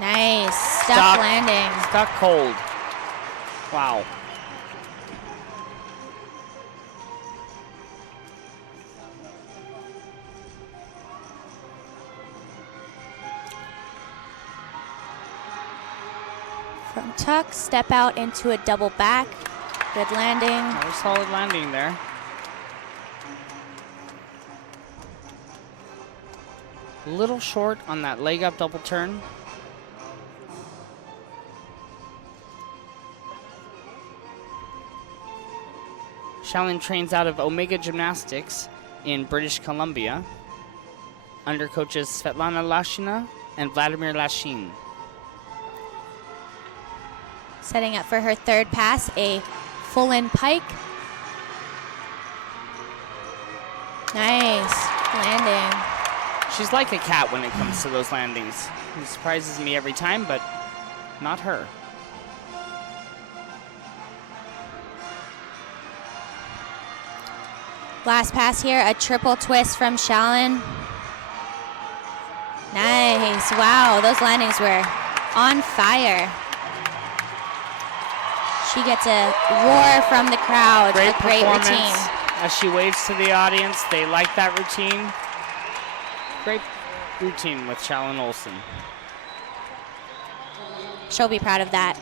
Nice, stuck landing. Stuck cold. Wow. From tuck, step out into a double back. Good landing. Another solid landing there. A little short on that leg up double turn. Shallon trains out of Omega Gymnastics in British Columbia under coaches Svetlana Lashina and Vladimir Lashin. Setting up for her third pass, a full-in pike. Nice landing. She's like a cat when it comes to those landings. It surprises me every time, but not her. Last pass here, a triple twist from Shallon. Nice, wow, those landings were on fire. She gets a roar from the crowd. Great a great performance routine. as she waves to the audience. They like that routine. Great routine with Shallon Olsen. She'll be proud of that.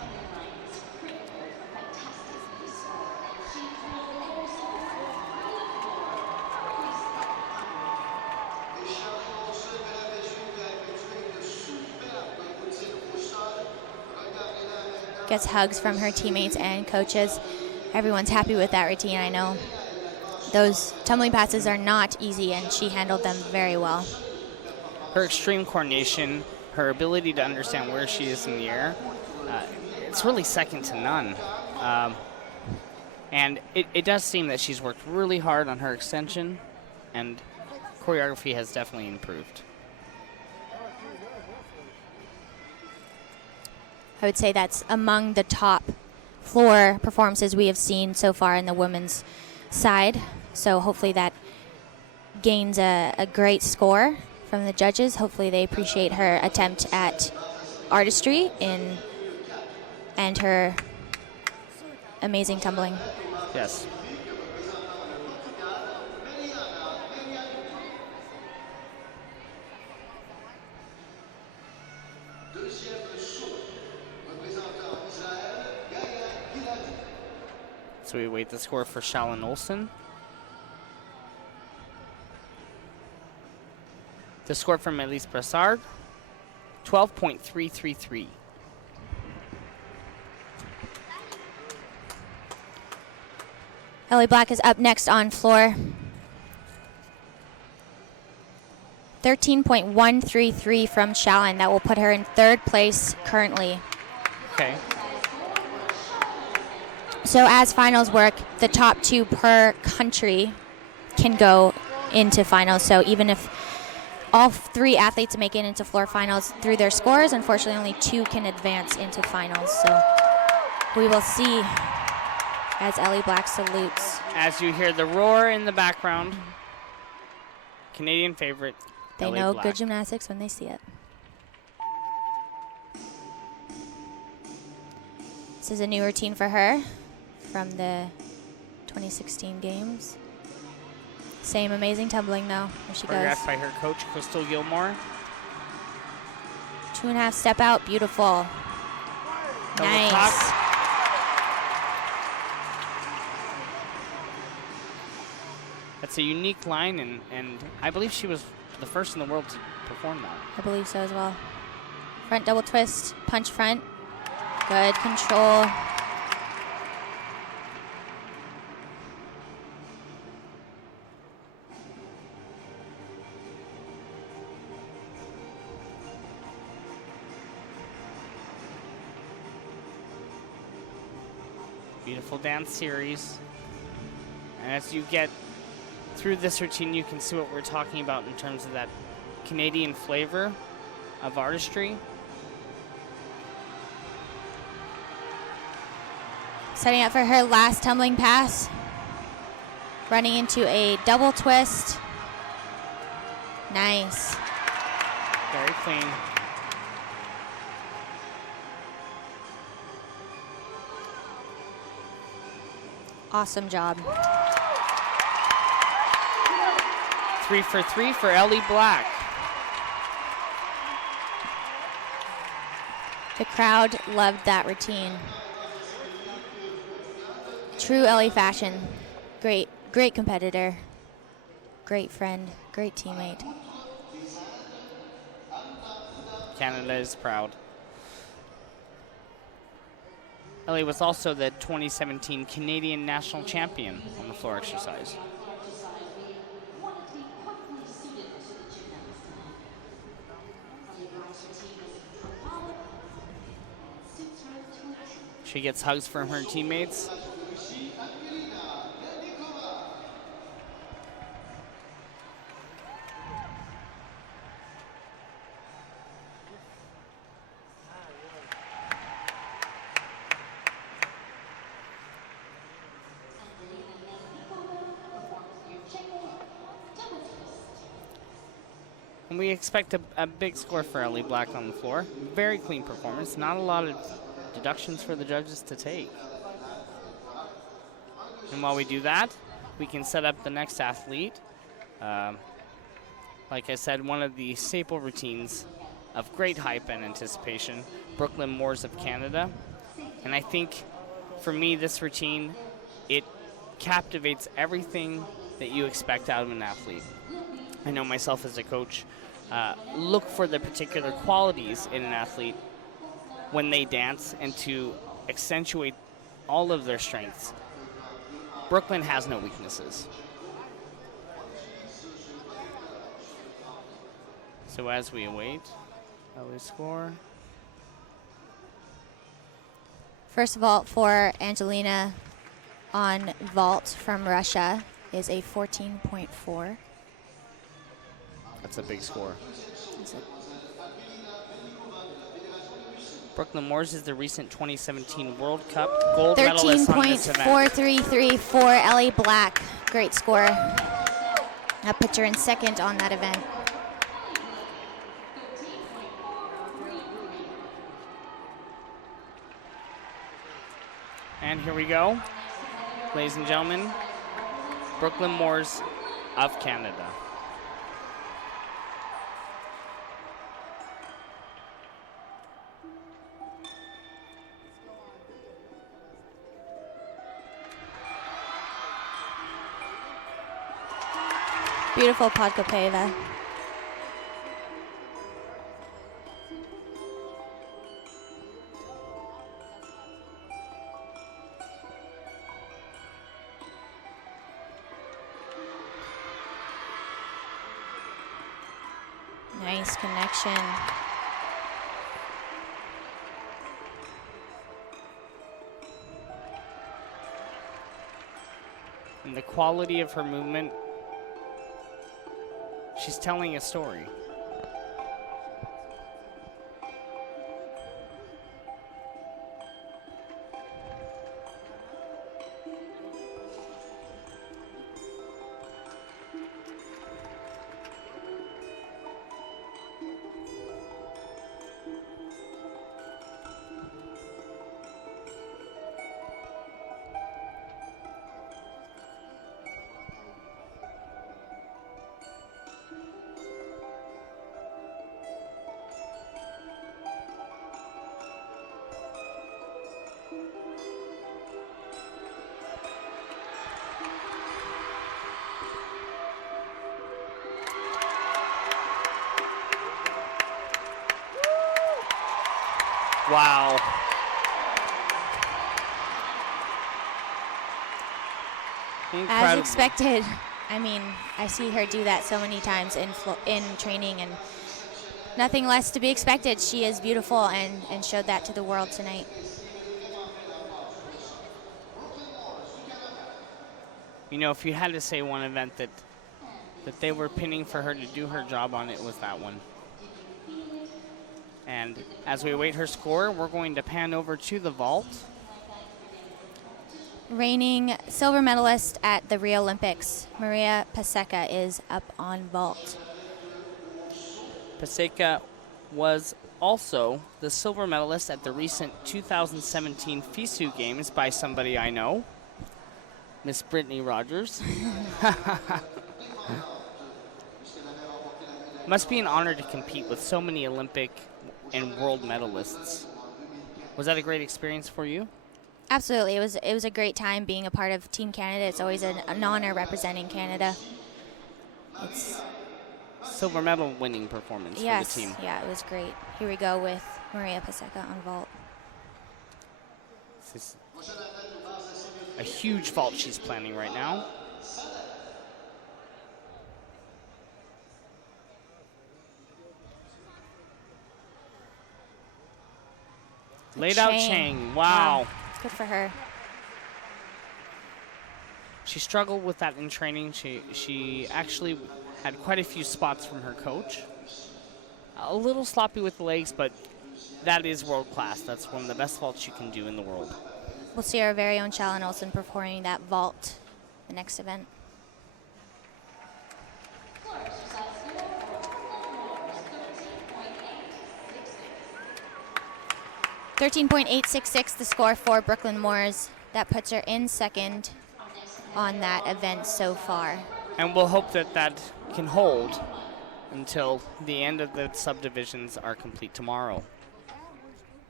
Gets hugs from her teammates and coaches. Everyone's happy with that routine, I know. Those tumbling passes are not easy, and she handled them very well. Her extreme coordination, her ability to understand where she is in the air, it's really second to none. And it does seem that she's worked really hard on her extension, and choreography has definitely improved. I would say that's among the top floor performances we have seen so far in the women's side. So hopefully that gains a great score from the judges. Hopefully they appreciate her attempt at artistry and her amazing tumbling. Yes. So we await the score for Shallon Olsen. The score from Elise Brassard, 12.333. Ellie Black is up next on floor. 13.133 from Shallon. That will put her in third place currently. Okay. So as finals work, the top 2 per country can go into finals. So even if all 3 athletes make it into floor finals through their scores, unfortunately only 2 can advance into finals. So we will see as Ellie Black salutes. As you hear the roar in the background, Canadian favorite, They Ellie know Black. good gymnastics when they see it. This is a new routine for her from the 2016 games. Same amazing tumbling though, there she goes. Choreographed by her coach, Crystal Gilmore. 2.5 step out, beautiful. Double Nice. top. That's a unique line, and I believe she was the first in the world to perform that. I believe so as well. Front double twist, punch front. Good control. Beautiful dance series. And as you get through this routine, you can see what we're talking about in terms of that Canadian flavor of artistry. Setting up for her last tumbling pass. Running into a double twist. Nice. Very clean. Awesome job. 3 for 3 for Ellie Black. The crowd loved that routine. True Ellie fashion. Great, great competitor. Great friend, great teammate. Canada is proud. Ellie was also the 2017 Canadian national champion on the floor exercise. She gets hugs from her teammates. And we expect a big score for Ellie Black on the floor. Very clean performance. Not a lot of deductions for the judges to take. And while we do that, we can set up the next athlete. Like I said, one of the staple routines of great hype and anticipation, Brooklyn Moores of Canada. And I think, for me, this routine, it captivates everything that you expect out of an athlete. I know myself as a coach, look for the particular qualities in an athlete when they dance and to accentuate all of their strengths. Brooklyn has no weaknesses. So as we await Ellie's score. First vault for Angelina on vault from Russia is a 14.4. That's a big score. Brooklyn Moores is the recent 2017 World Cup gold medalist on this event. 13.433 for Ellie Black. Great score. That puts her in second on that event. And here we go. Ladies and gentlemen, Brooklyn Moores of Canada. Beautiful Podkopeva. Nice connection. And the quality of her movement, she's telling a story. Wow. Incredible. As expected. I mean, I see her do that so many times in training, and nothing less to be expected. She is beautiful and showed that to the world tonight. You know, if you had to say one event that they were pinning for her to do her job on, it was that one. And as we await her score, we're going to pan over to the vault. Reigning silver medalist at the Rio Olympics, Maria Paseka, is up on vault. Paseka was also the silver medalist at the recent 2017 FISU Games by somebody I know, Miss Brittany Rogers. Must be an honor to compete with so many Olympic and world medalists. Was that a great experience for you? Absolutely. It was a great time being a part of Team Canada. It's always an honor representing Canada. It's silver medal winning performance for the team. Yeah, it was great. Here we go with Maria Paseka on vault. This is a huge vault she's planning right now. Laid out Chang. Wow. Good for her. She struggled with that in training. She actually had quite a few spots from her coach. A little sloppy with the legs, but that is world class. That's one of the best vaults you can do in the world. We'll see our very own Shallon Olsen performing that vault the next event. 13.866 the score for Brooklyn Moores. That puts her in second on that event so far. And we'll hope that that can hold until the end of the subdivisions are complete tomorrow.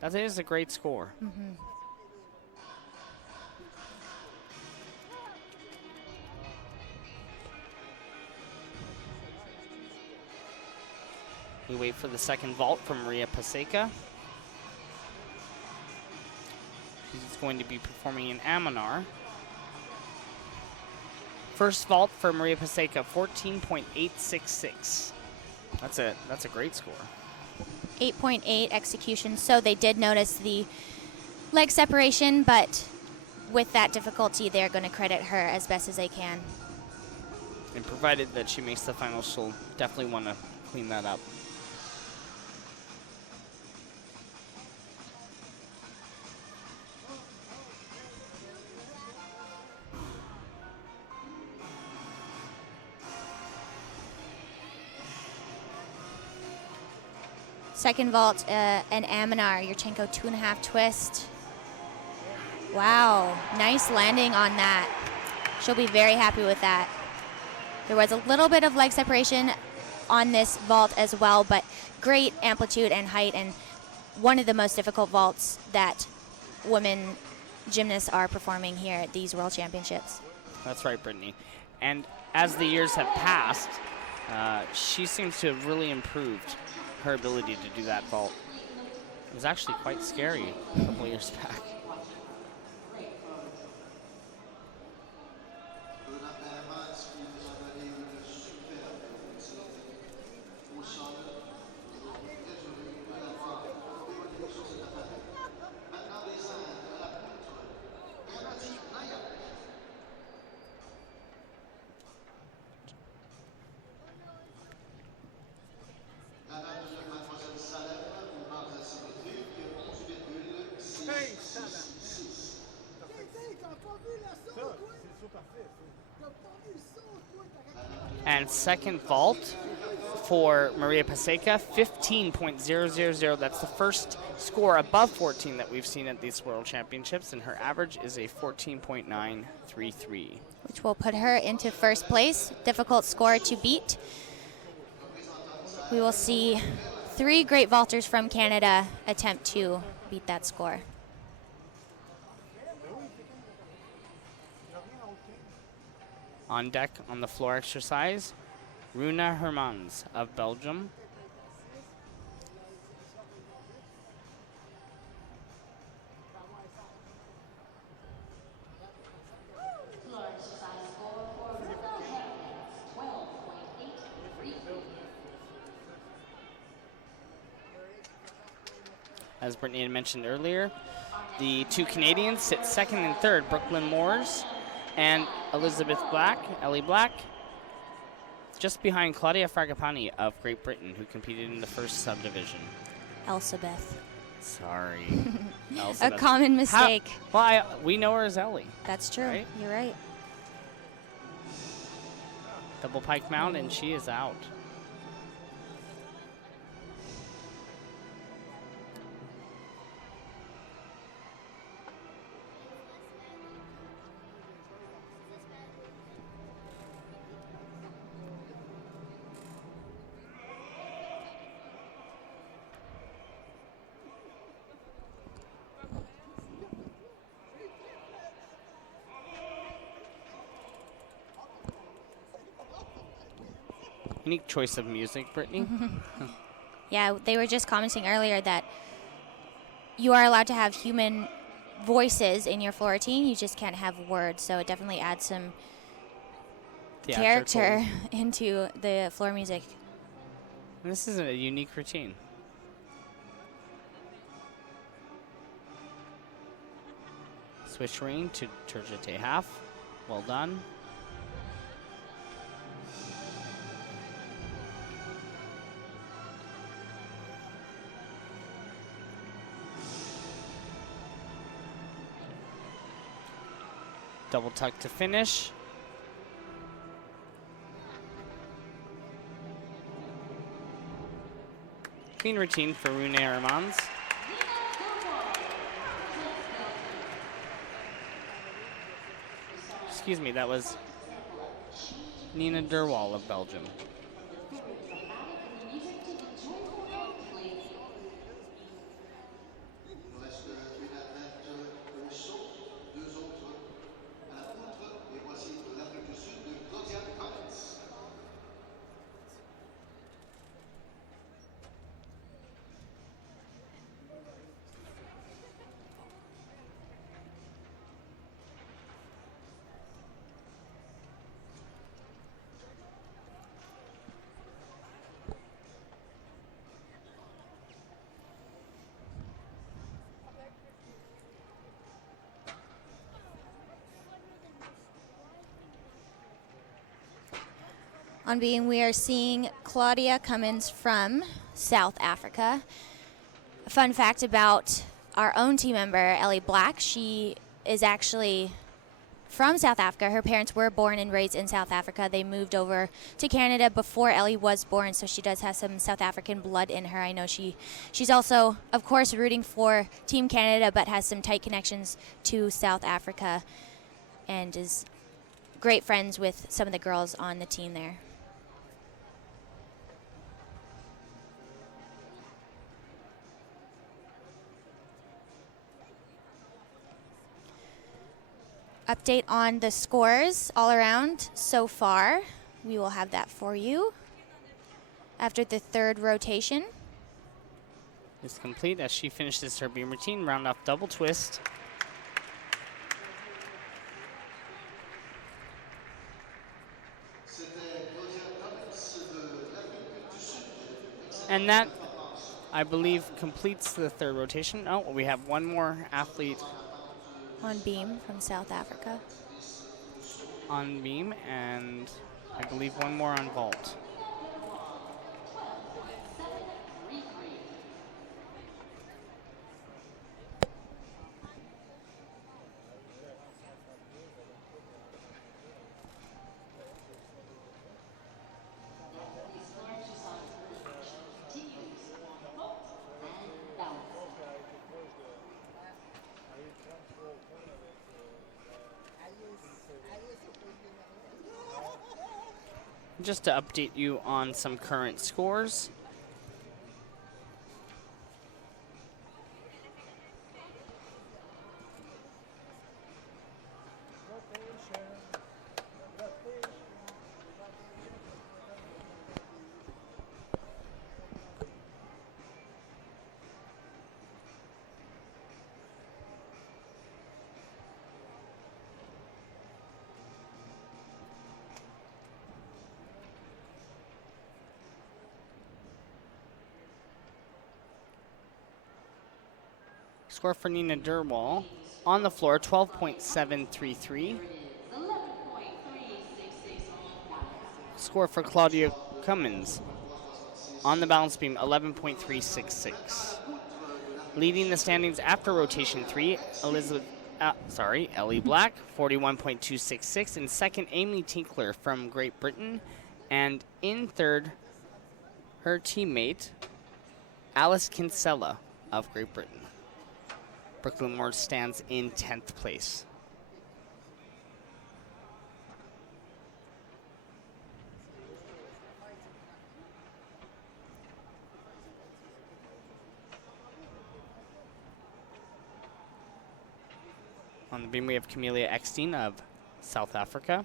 That is a great score. Mm-hmm. We wait for the second vault from Maria Paseka. She's going to be performing in Aminar. First vault for Maria Paseka, 14.866. That's a great score. 8.8 execution. So they did notice the leg separation, but with that difficulty, they're going to credit her as best as they can. And provided that she makes the final, she'll definitely want to clean that up. Second vault, an Aminar, Yurchenko 2.5 twist. Wow, nice landing on that. She'll be very happy with that. There was a little bit of leg separation on this vault as well, but great amplitude and height, and one of the most difficult vaults that women gymnasts are performing here at these World Championships. That's right, Brittany. And as the years have passed, she seems to have really improved her ability to do that vault. It was actually quite scary a couple years back. And second vault for Maria Paseka, 15.000. That's the first score above 14 that we've seen at these World Championships, and her average is a 14.933. Which will put her into first place. Difficult score to beat. We will see 3 great vaulters from Canada attempt to beat that score. On deck on the floor exercise, Runa Hermans of Belgium. Floor exercise score for Runa Hermans, 12.833. As Brittany had mentioned earlier, the 2 Canadians sit second and third, Brooklyn Moores and Elizabeth Black, Ellie Black, just behind Claudia Fragapani of Great Britain, who competed in the first subdivision. Elsabeth. Sorry. A Elizabeth. common mistake. We know her as Ellie. That's true. Right? You're right. Double pike mount, and she is out. Unique choice of music, Brittany. Yeah, they were just commenting earlier that you are allowed to have human voices in your floor routine. You just can't have words, so it definitely adds some character into the floor music. And this is a unique routine. Swish ring to Turjete half. Well done. Double tuck to finish. Clean routine for Rune Hermans. Excuse me, that was Nina Derwal of Belgium. On being, we are seeing Claudia Cummins from South Africa. A fun fact about our own team member, Ellie Black, she is actually from South Africa. Her parents were born and raised in South Africa. They moved over to Canada before Ellie was born, so she does have some South African blood in her. I know she's also, of course, rooting for Team Canada, but has some tight connections to South Africa and is great friends with some of the girls on the team there. update on the scores all around so far. We will have that for you after the third rotation. Is complete as she finishes her beam routine. Round off double twist. And that, I believe, completes the third rotation. Oh, we have one more athlete On beam from South Africa. on beam, and I believe one more on vault. Just to update you on some current scores. Score for Nina Derwall on the floor, 12.733. Score for Claudia Cummins on the balance beam, 11.366. Leading the standings after rotation 3, Ellie Black, 41.266. In second, Amy Tinkler from Great Britain. And in third, her teammate, Alice Kinsella of Great Britain. Brooklyn Moore stands in 10th place. On the beam, we have Camelia Eckstein of South Africa.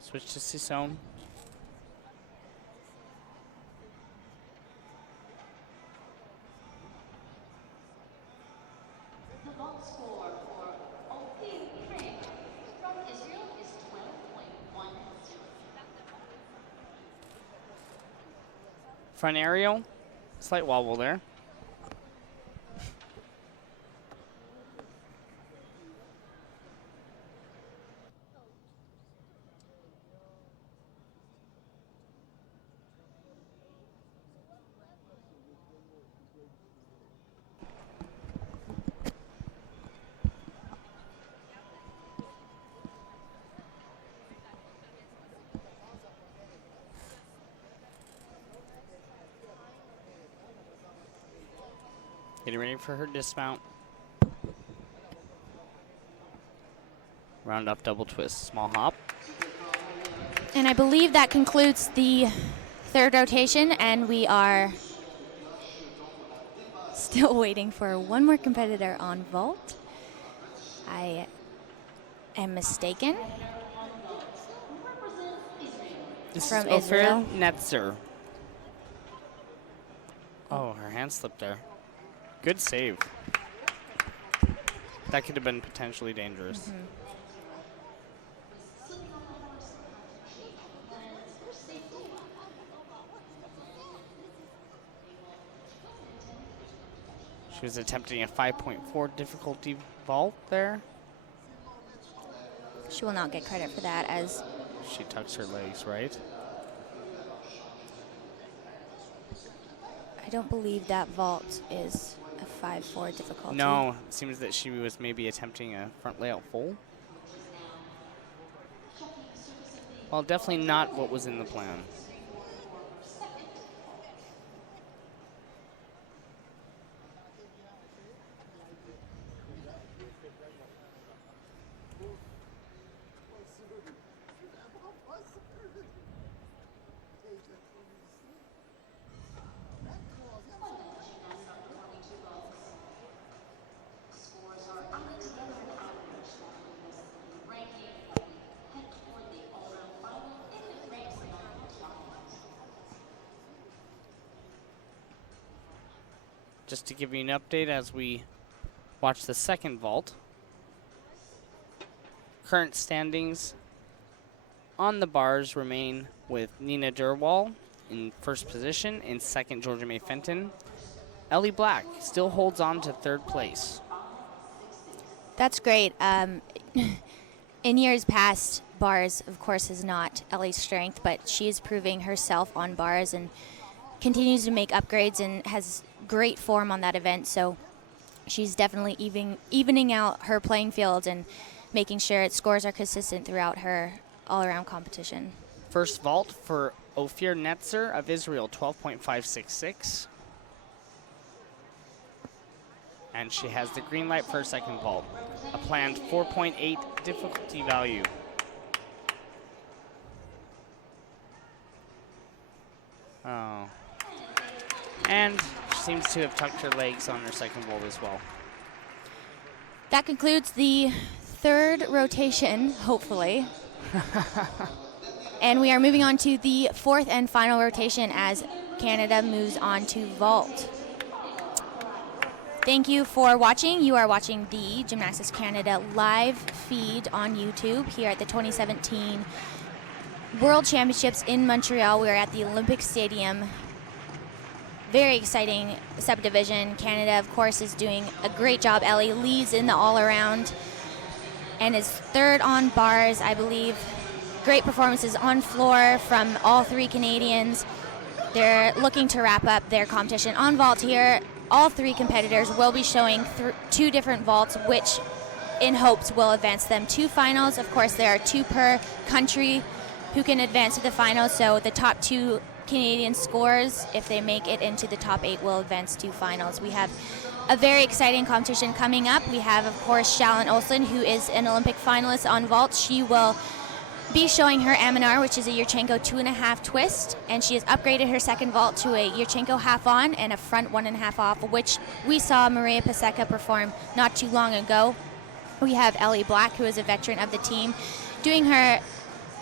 Switch to Sisson. The vault score for Ophir Craig from Israel is 12.10. Front aerial, slight wobble there. Getting ready for her dismount. Round off double twist, small hop. And I believe that concludes the third rotation, and we are still waiting for one more competitor on vault. I am mistaken. This From is Ophir Israel. Netzer. Oh, her hand slipped there. Good save. That could have been potentially dangerous. She was attempting a 5.4 difficulty vault there. She will not get credit for that, as She tucks her legs, right? I don't believe that vault is a 5-4 difficulty. No, it seems that she was maybe attempting a front layout full. Well, definitely not what was in the plan. just to give you an update as we watch the second vault. Current standings on the bars remain with Nina Durwal in first position, in second Georgia May Fenton. Ellie Black still holds on to third place. That's great. In years past, bars, of course, is not Ellie's strength, but she is proving herself on bars and continues to make upgrades and has great form on that event. So she's definitely evening out her playing field and making sure its scores are consistent throughout her all-around competition. First vault for Ophir Netzer of Israel, 12.566. And she has the green light for her second vault. A planned 4.8 difficulty value. Oh. And she seems to have tucked her legs on her second vault as well. That concludes the third rotation, hopefully. And we are moving on to the fourth and final rotation as Canada moves on to vault. Thank you for watching. You are watching the Gymnastics Canada live feed on YouTube here at the 2017 World Championships in Montreal. We're at the Olympic Stadium. Very exciting subdivision. Canada, of course, is doing a great job. Ellie leads in the all-around and is third on bars, I believe. Great performances on floor from all three Canadians. They're looking to wrap up their competition on vault here. All three competitors will be showing two different vaults, which in hopes will advance them to finals. Of course, there are two per country who can advance to the finals, so the top two Canadian scores, if they make it into the top 8, will advance to finals. We have a very exciting competition coming up. We have, of course, Shallon Olsen, who is an Olympic finalist on vault. She will be showing her Aminar, which is a Yurchenko 2.5 twist, and she has upgraded her second vault to a Yurchenko half on and a front 1.5 off, which we saw Maria Paseka perform not too long ago. We have Ellie Black, who is a veteran of the team, doing her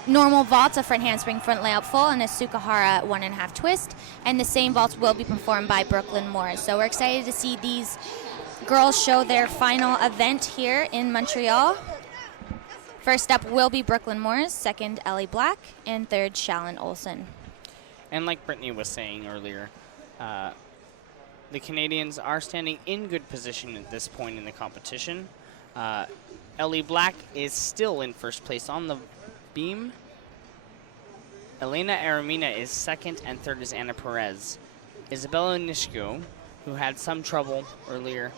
normal vaults, a front handspring, front layout full, and a Sukahara 1.5 twist, and the same vaults will be performed by Brooklyn Morris. So we're excited to see these girls show their final event here in Montreal. First up will be Brooklyn Morris, second Ellie Black, and third Shallon Olsen. And like Brittany was saying earlier, the Canadians are standing in good position at this point in the competition. Ellie Black is still in first place on the beam. Elena Aramina is second, and third is Anna Perez. Isabella Nishko, who had some trouble earlier,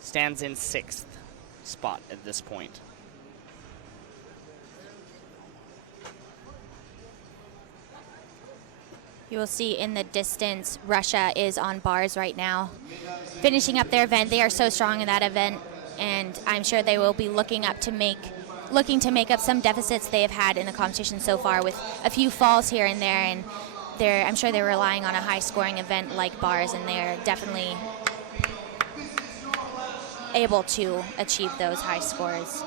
stands in sixth spot at this point. You will see in the distance, Russia is on bars right now, finishing up their event. They are so strong in that event, and I'm sure they will be looking to make up some deficits they have had in the competition so far, with a few falls here and there. And I'm sure they're relying on a high-scoring event like bars, and they're definitely able to achieve those high scores.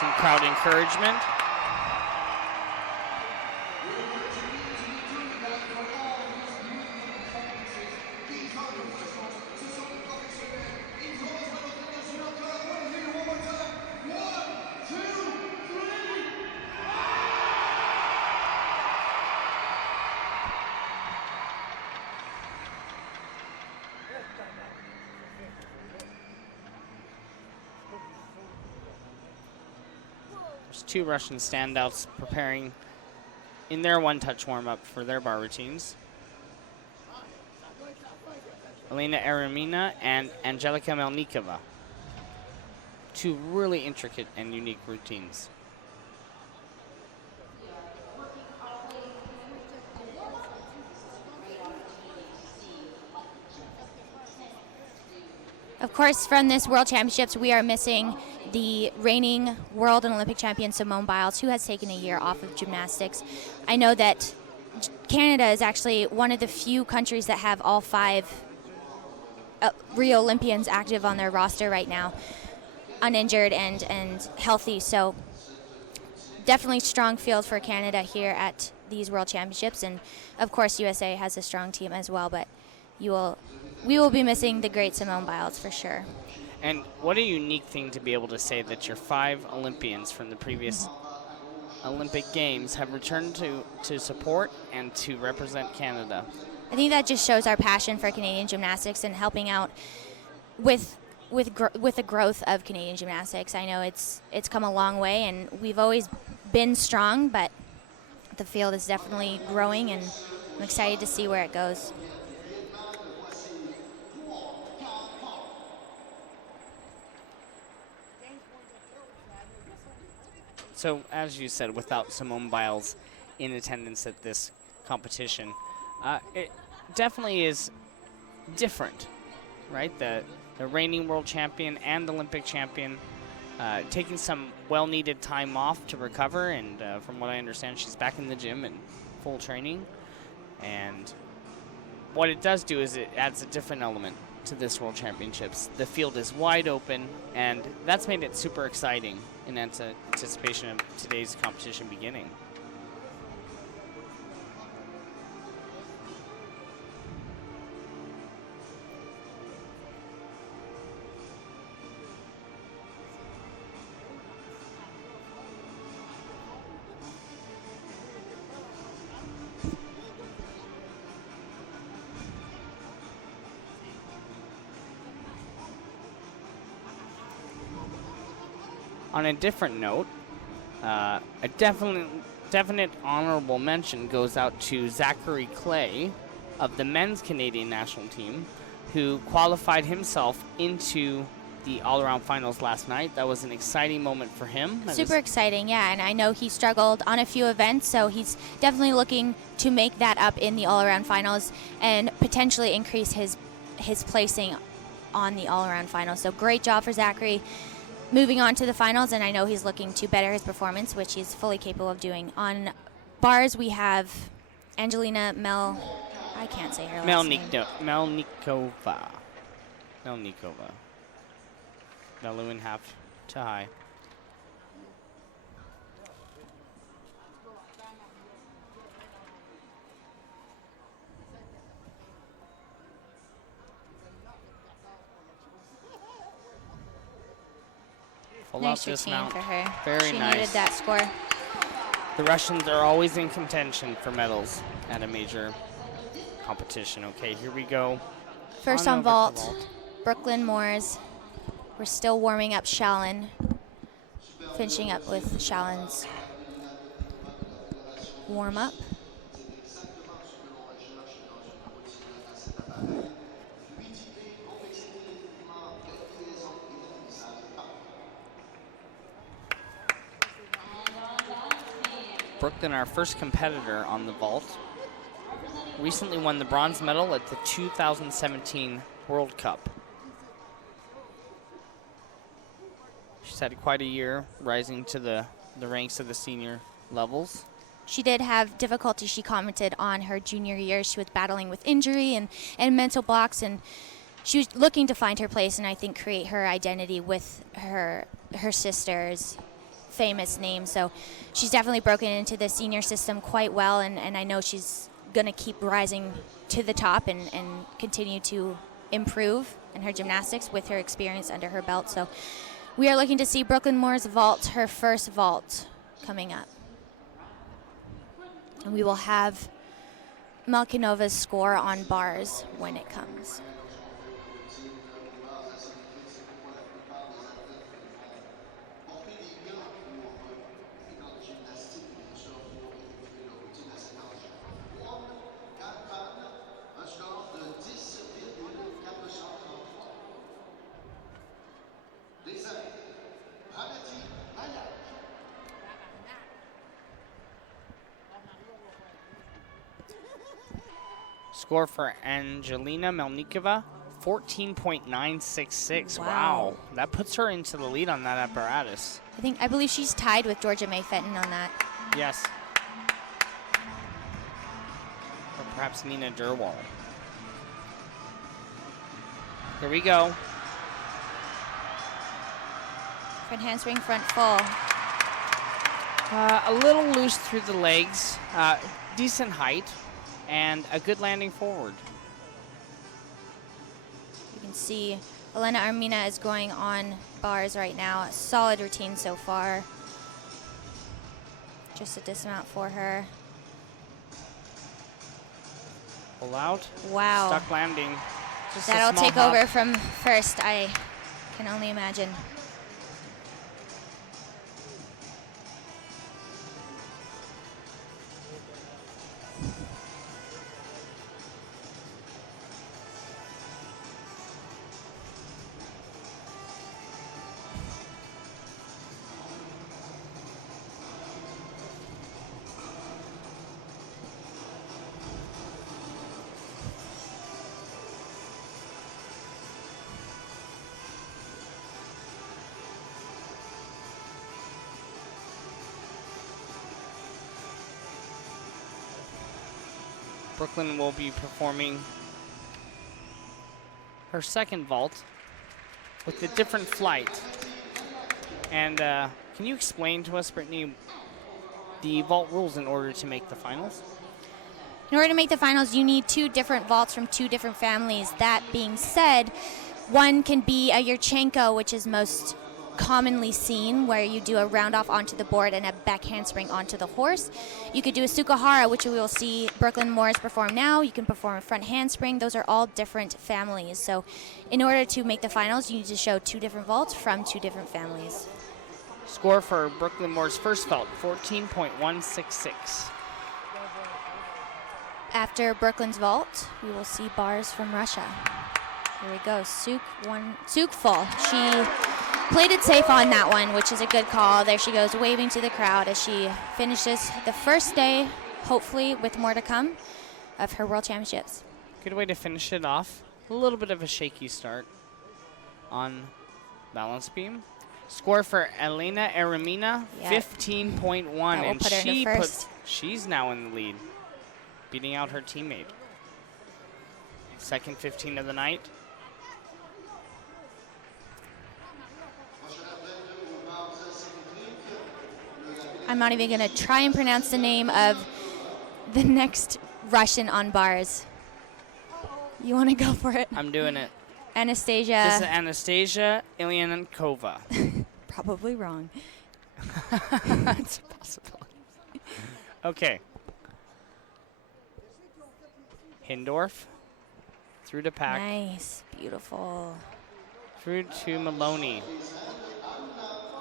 Some crowd encouragement. Two Russian standouts preparing in their one-touch warm-up for their bar routines. Elena Aramina and Angelika Melnikova. Two really intricate and unique routines. Of course, from this World Championships, we are missing the reigning world and Olympic champion Simone Biles, who has taken a year off of gymnastics. I know that Canada is actually one of the few countries that have all 5 Rio Olympians active on their roster right now, uninjured and healthy. So definitely strong field for Canada here at these World Championships, and of course USA has a strong team as well, but we will be missing the great Simone Biles for sure. And what a unique thing to be able to say that your 5 Olympians from the previous Olympic Games have returned to support and to represent Canada. I think that just shows our passion for Canadian gymnastics and helping out with the growth of Canadian gymnastics. I know it's come a long way, and we've always been strong, but the field is definitely growing, and I'm excited to see where it goes. So, as you said, without Simone Biles in attendance at this competition, it definitely is different, right? The reigning world champion and Olympic champion taking some well-needed time off to recover, and from what I understand, she's back in the gym and full training. And what it does do is it adds a different element to this World Championships. The field is wide open, and that's made it super exciting in anticipation of today's competition beginning. On a different note, a definite honorable mention goes out to Zachary Clay of the men's Canadian national team, who qualified himself into the all-around finals last night. That was an exciting moment for him. Super exciting, yeah, and I know he struggled on a few events, so he's definitely looking to make that up in the all-around finals and potentially increase his placing on the all-around finals. So great job for Zachary. Moving on to the finals, and I know he's looking to better his performance, which he's fully capable of doing. On bars, we have Angelina I can't say her last name. Melnikova. Melu in half to high. Full Nice out routine dismount. for her. Very she nice. needed that score. The Russians are always in contention for medals at a major competition. Okay, here we go. First on vault, Brooklyn Moores. We're still warming up Shallon. Finishing up with Shallon's warm-up. Brooklyn, our first competitor on the vault, recently won the bronze medal at the 2017 World Cup. She's had quite a year rising to the ranks of the senior levels. She did have difficulty, she commented, on her junior year. She was battling with injury and mental blocks, and she was looking to find her place and I think create her identity with her sister's famous name. So she's definitely broken into the senior system quite well, and I know she's going to keep rising to the top and continue to improve in her gymnastics with her experience under her belt. So we are looking to see Brooklyn Moores vault, her first vault coming up. And we will have Malkinova's score on bars when it comes. Score for Angelina Melnikova, 14.966. Wow. That puts her into the lead on that apparatus. I believe she's tied with Georgia May Fenton on that. Yes. Or perhaps Nina Derwal. Here we go. Front handspring, front full. A little loose through the legs, decent height, and a good landing forward. You can see Elena Armina is going on bars right now. A solid routine so far. Just a dismount for her. Pull out. Wow. Stuck landing. Just a That'll small take hop. over from first, I can only imagine. Brooklyn will be performing her second vault with a different flight. And can you explain to us, Brittany, the vault rules in order to make the finals? In order to make the finals, you need 2 different vaults from 2 different families. That being said, one can be a Yurchenko, which is most commonly seen, where you do a round off onto the board and a back handspring onto the horse. You could do a Sukahara, which we will see Brooklyn Morris perform now. You can perform a front handspring. Those are all different families. So in order to make the finals, you need to show 2 different vaults from 2 different families. Score for Brooklyn Moore's first vault, 14.166. After Brooklyn's vault, we will see bars from Russia. Here we go, Suk full. She played it safe on that one, which is a good call. There she goes, waving to the crowd as she finishes the first day, hopefully with more to come, of her World Championships. Good way to finish it off. A little bit of a shaky start on balance beam. Score for Elena Armina, 15.1. That will And put her in the first. she's now in the lead, beating out her teammate. Second 15 of the night. I'm not even going to try and pronounce the name of the next Russian on bars. You want to go for it? I'm doing it. Anastasia. This is Anastasia Ilyankova. Probably wrong. It's a possibility. Okay. Hindorf. Through to Pack. Nice. Beautiful. Through to Maloney.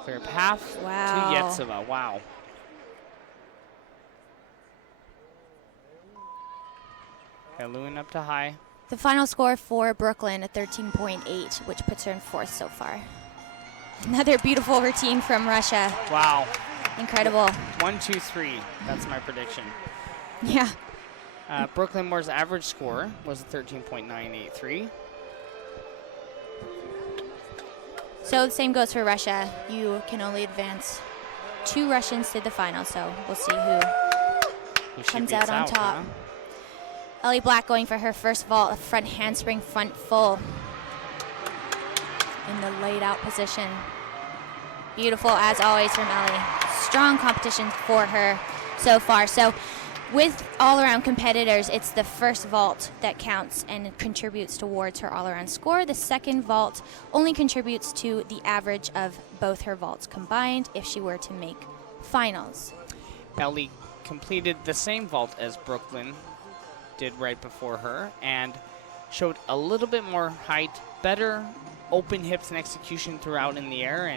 Clear path Wow. to Yetsova. Wow. Lewin up to high. The final score for Brooklyn, a 13.8, which puts her in 4th so far. Another beautiful routine from Russia. Wow. Incredible. 1, 2, 3. That's my prediction. Yeah. Brooklyn Moore's average score was a 13.983. So the same goes for Russia. You can only advance 2 Russians to the final, so we'll see who she comes beats out on top. huh? Ellie Black going for her first vault, a front handspring, front full in the laid out position. Beautiful as always from Ellie. Strong competition for her so far. So with all-around competitors, it's the first vault that counts and contributes towards her all-around score. The second vault only contributes to the average of both her vaults combined if she were to make finals. Ellie completed the same vault as Brooklyn did right before her and showed a little bit more height, better open hips and execution throughout in the air,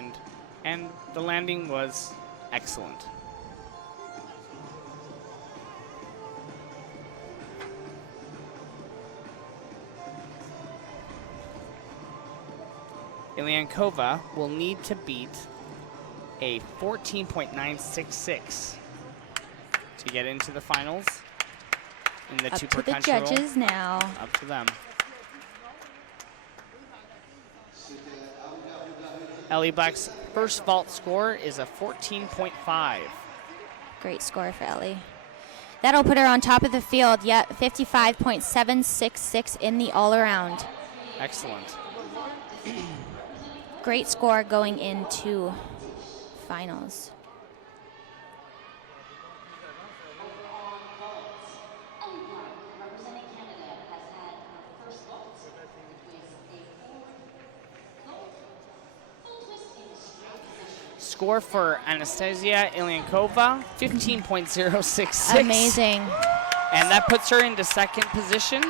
and the landing was excellent. Ilyankova will need to beat a 14.966 to get into the finals in the Up 2 to per the country rule. judges now. Up to them. Ellie Black's first vault score is a 14.5. Great score for Ellie. That'll put her on top of the field. Yep, 55.766 in the all-around. Excellent. Great score going into finals. score for Anastasia Ilyankova, 15.066. Amazing. And that puts her into second position,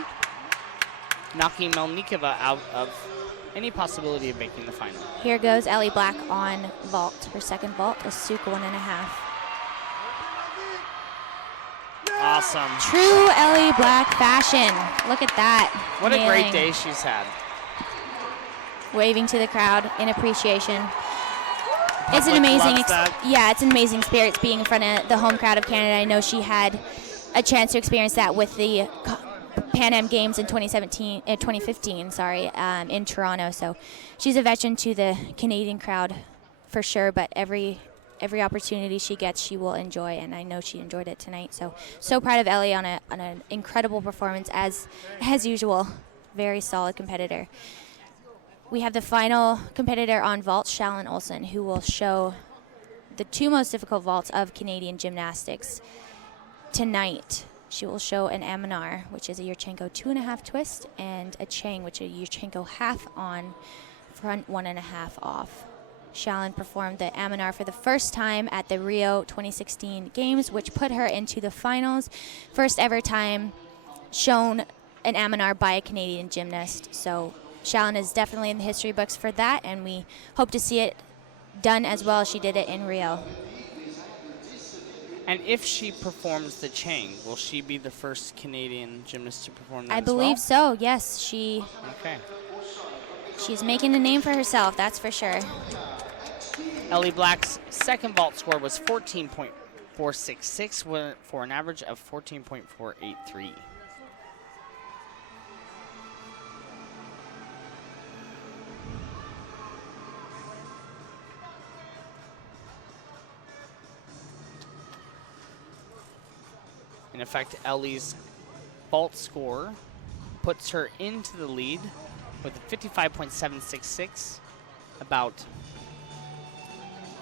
knocking Melnikova out of any possibility of making the final. Here goes Ellie Black on vault. Her second vault, a Suk 1.5. Awesome. True Ellie Black fashion. Look at that. What a Nailing. great day she's had. Waving to the crowd in appreciation. It's an Public amazing, loves that. yeah, it's an amazing experience being in front of the home crowd of Canada. I know she had a chance to experience that with the Pan Am Games in 2015, in Toronto. So she's a veteran to the Canadian crowd for sure, but every opportunity she gets, she will enjoy, and I know she enjoyed it tonight. So proud of Ellie on an incredible performance as usual. Very solid competitor. We have the final competitor on vault, Shallon Olsen, who will show the two most difficult vaults of Canadian gymnastics tonight. She will show an Aminar, which is a Yurchenko 2.5 twist, and a Chang, which is a Yurchenko half on, front 1.5 off. Shallon performed the Aminar for the first time at the Rio 2016 Games, which put her into the finals. First ever time shown an Aminar by a Canadian gymnast. So Shallon is definitely in the history books for that, and we hope to see it done as well as she did it in Rio. And if she performs the Chang, will she be the first Canadian gymnast to perform that I as believe well? so, yes. Okay. She's making a name for herself, that's for sure. Ellie Black's second vault score was 14.466 for an average of 14.483. In effect, Ellie's vault score puts her into the lead with a 55.766, about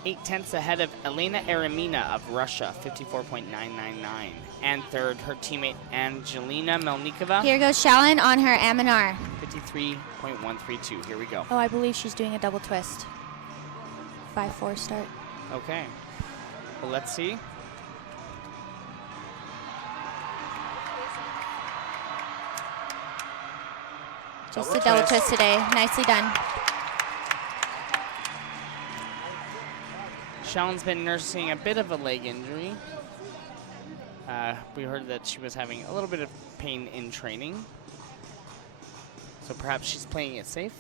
0.8 ahead of Elena Eremina of Russia, 54.999. And third, her teammate Angelina Melnikova, Here goes Shallon on her Aminar. 53.132. Here we go. Oh, I believe she's doing a double twist. 5-4 start. Okay. Well, let's see. Just a double twist today. Nicely done. Shallon's been nursing a bit of a leg injury. We heard that she was having a little bit of pain in training. So perhaps she's playing it safe.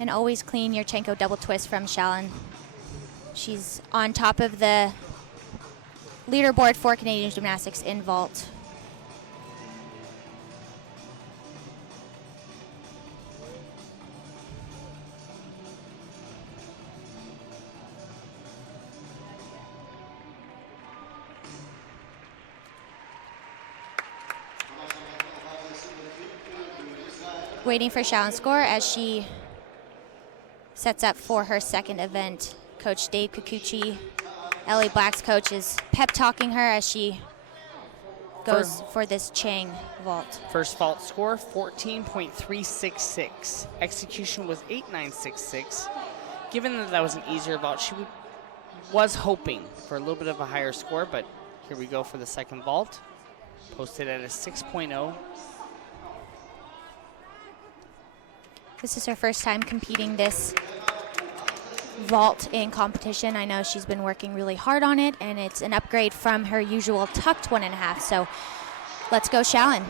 And always clean Yurchenko double twist from Shallon. She's on top of the leaderboard for Canadian gymnastics in vault. Waiting for Shallon's score as she sets up for her second event. Coach Dave Kikuchi, Ellie Black's coach, is pep-talking her as she goes for this Chang vault. First vault score, 14.366. Execution was 8.966. Given that that was an easier vault, she was hoping for a little bit of a higher score, but here we go for the second vault. Posted at a 6.0. This is her first time competing this vault in competition. I know she's been working really hard on it, and it's an upgrade from her usual tucked 1.5. So let's go, Shallon.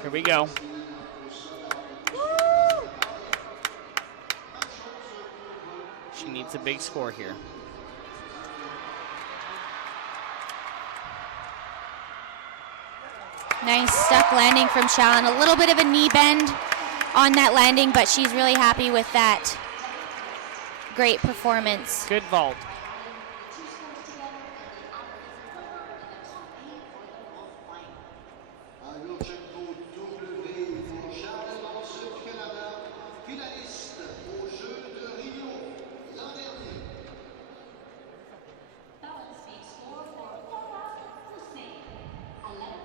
Here we go. She needs a big score here. Nice stuck landing from Shallon. A little bit of a knee bend on that landing, but she's really happy with that. Great performance. Good vault. Yurchenko W pour Shallon Olsen du Canada, finaliste aux Jeux de Rio l'an dernier. Balance beam score for Hussein, 11.40.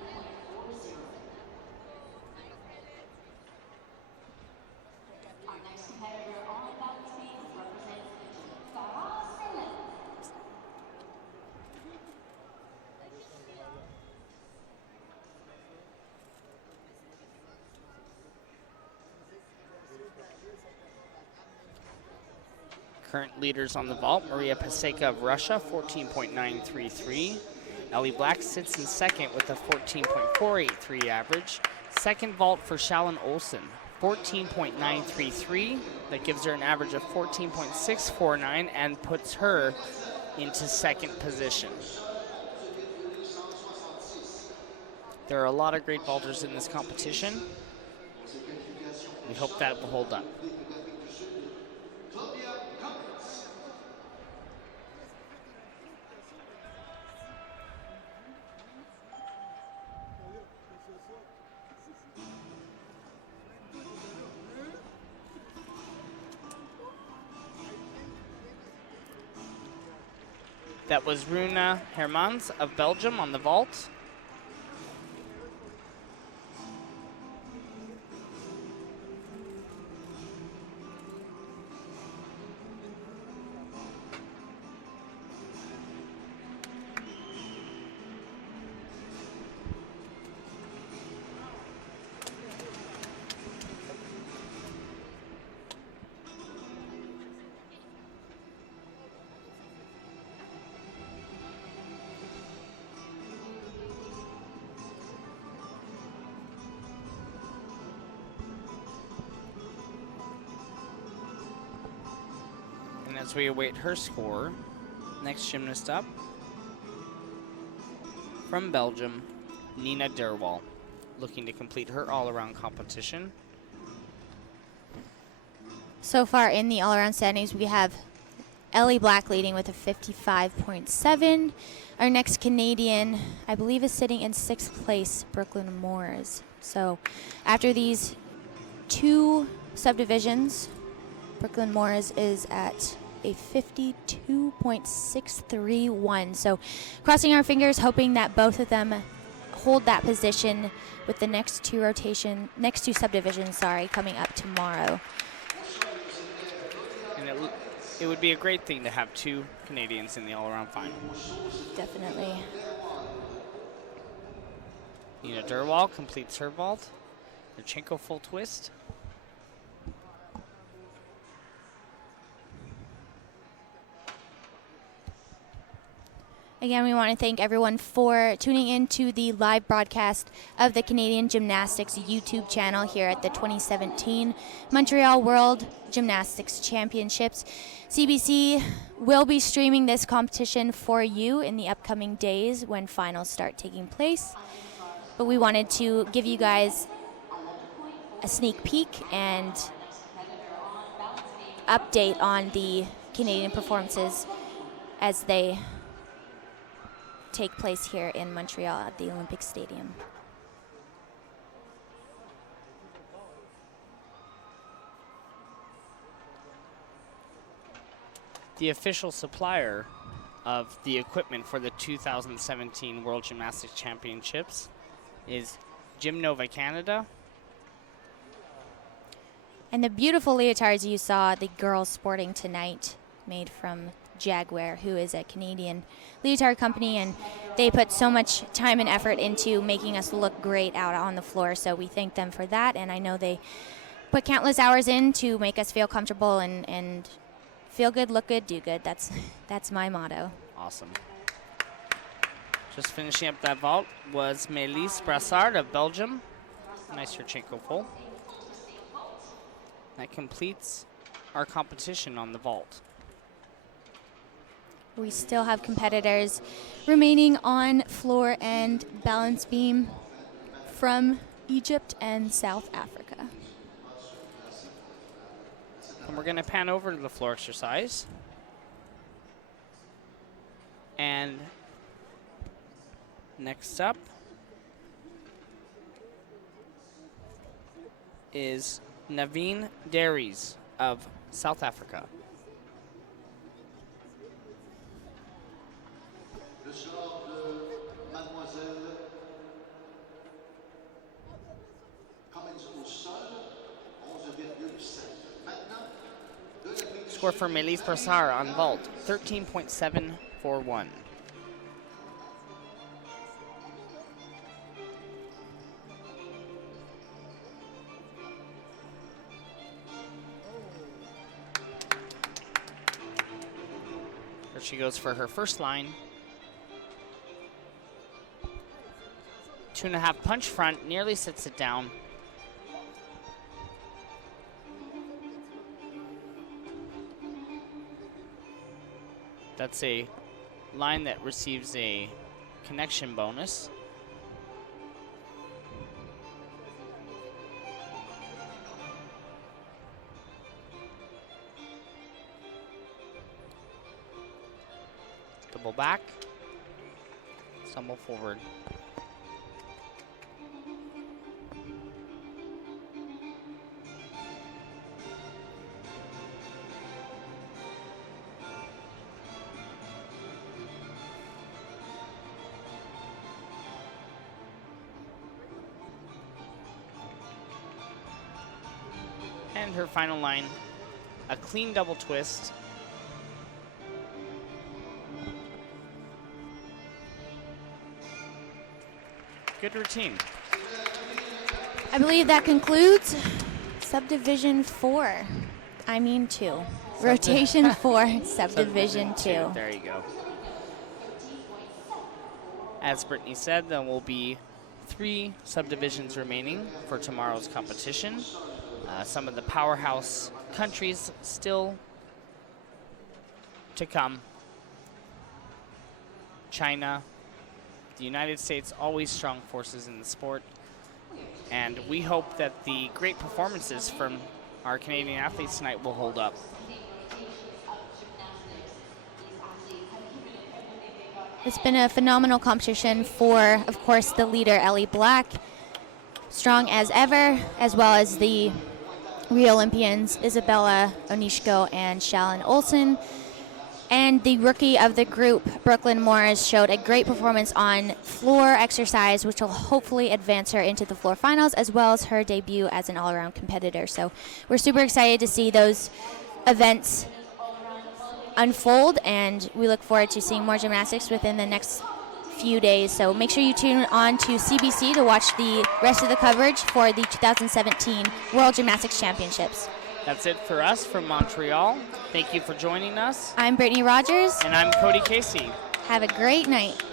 Current leaders on the vault, Maria Paseka of Russia, 14.933. Ellie Black sits in second with a 14.483 average. Second vault for Shallon Olsen, 14.933. That gives her an average of 14.649 and puts her into second position. There are a lot of great vaulters in this competition. We hope that will hold up. That was Runa Hermans of Belgium on the vault. As we await her score, next gymnast up from Belgium, Nina Derwal, looking to complete her all-around competition. So far in the all-around standings, we have Ellie Black leading with a 55.7. Our next Canadian, I believe, is sitting in 6th place, Brooklyn Moores. So after these 2 subdivisions, Brooklyn Moores is at a 52.631. So crossing our fingers, hoping that both of them hold that position with the next two subdivisions, coming up tomorrow. And it would be a great thing to have 2 Canadians in the all-around final. Definitely. Nina Derwal completes her vault. Yurchenko full twist. Again, we want to thank everyone for tuning in to the live broadcast of the Canadian Gymnastics YouTube channel here at the 2017 Montreal World Gymnastics Championships. CBC will be streaming this competition for you in the upcoming days when finals start taking place. But we wanted to give you guys a sneak peek and update on the Canadian performances as they take place here in Montreal at the Olympic Stadium. The official supplier of the equipment for the 2017 World Gymnastics Championships is Gymnova Canada. And the beautiful leotards you saw the girls sporting tonight, made from Jaguar, who is a Canadian leotard company, and they put so much time and effort into making us look great out on the floor, so we thank them for that. And I know they put countless hours in to make us feel comfortable and feel good, look good, do good. That's my motto. Awesome. Just finishing up that vault was Melise Brassard of Belgium. Nice Yurchenko full. That completes our competition on the vault. We still have competitors remaining on floor and balance beam from Egypt and South Africa. And we're going to pan over to the floor exercise. And next up is Naveen Dairies of South Africa. Le sort de Mademoiselle commence au sol, 11,5. Maintenant, de la prise de Score for Melise Brassard on vault, 13.741. She goes for her first line. 2.5 punch front, nearly sits it down. That's a line that receives a connection bonus. Double back, stumble forward. And her final line, a clean double twist. Good routine. I believe that concludes Subdivision 4. I mean 2. Rotation 4, Subdivision 2. There you go. As Brittany said, there will be 3 subdivisions remaining for tomorrow's competition. Some of the powerhouse countries still to come. China, the United States, always strong forces in the sport. And we hope that the great performances from our Canadian athletes tonight will hold up. It's been a phenomenal competition for, of course, the leader, Ellie Black, strong as ever, as well as the Rio Olympians, Isabella Onishko and Shallon Olsen. And the rookie of the group, Brooklyn Morris, showed a great performance on floor exercise, which will hopefully advance her into the floor finals, as well as her debut as an all-around competitor. So we're super excited to see those events unfold, and we look forward to seeing more gymnastics within the next few days. So make sure you tune on to CBC to watch the rest of the coverage for the 2017 World Gymnastics Championships. That's it for us from Montreal. Thank you for joining us. I'm Brittany Rogers. And I'm Cody Casey. Have a great night.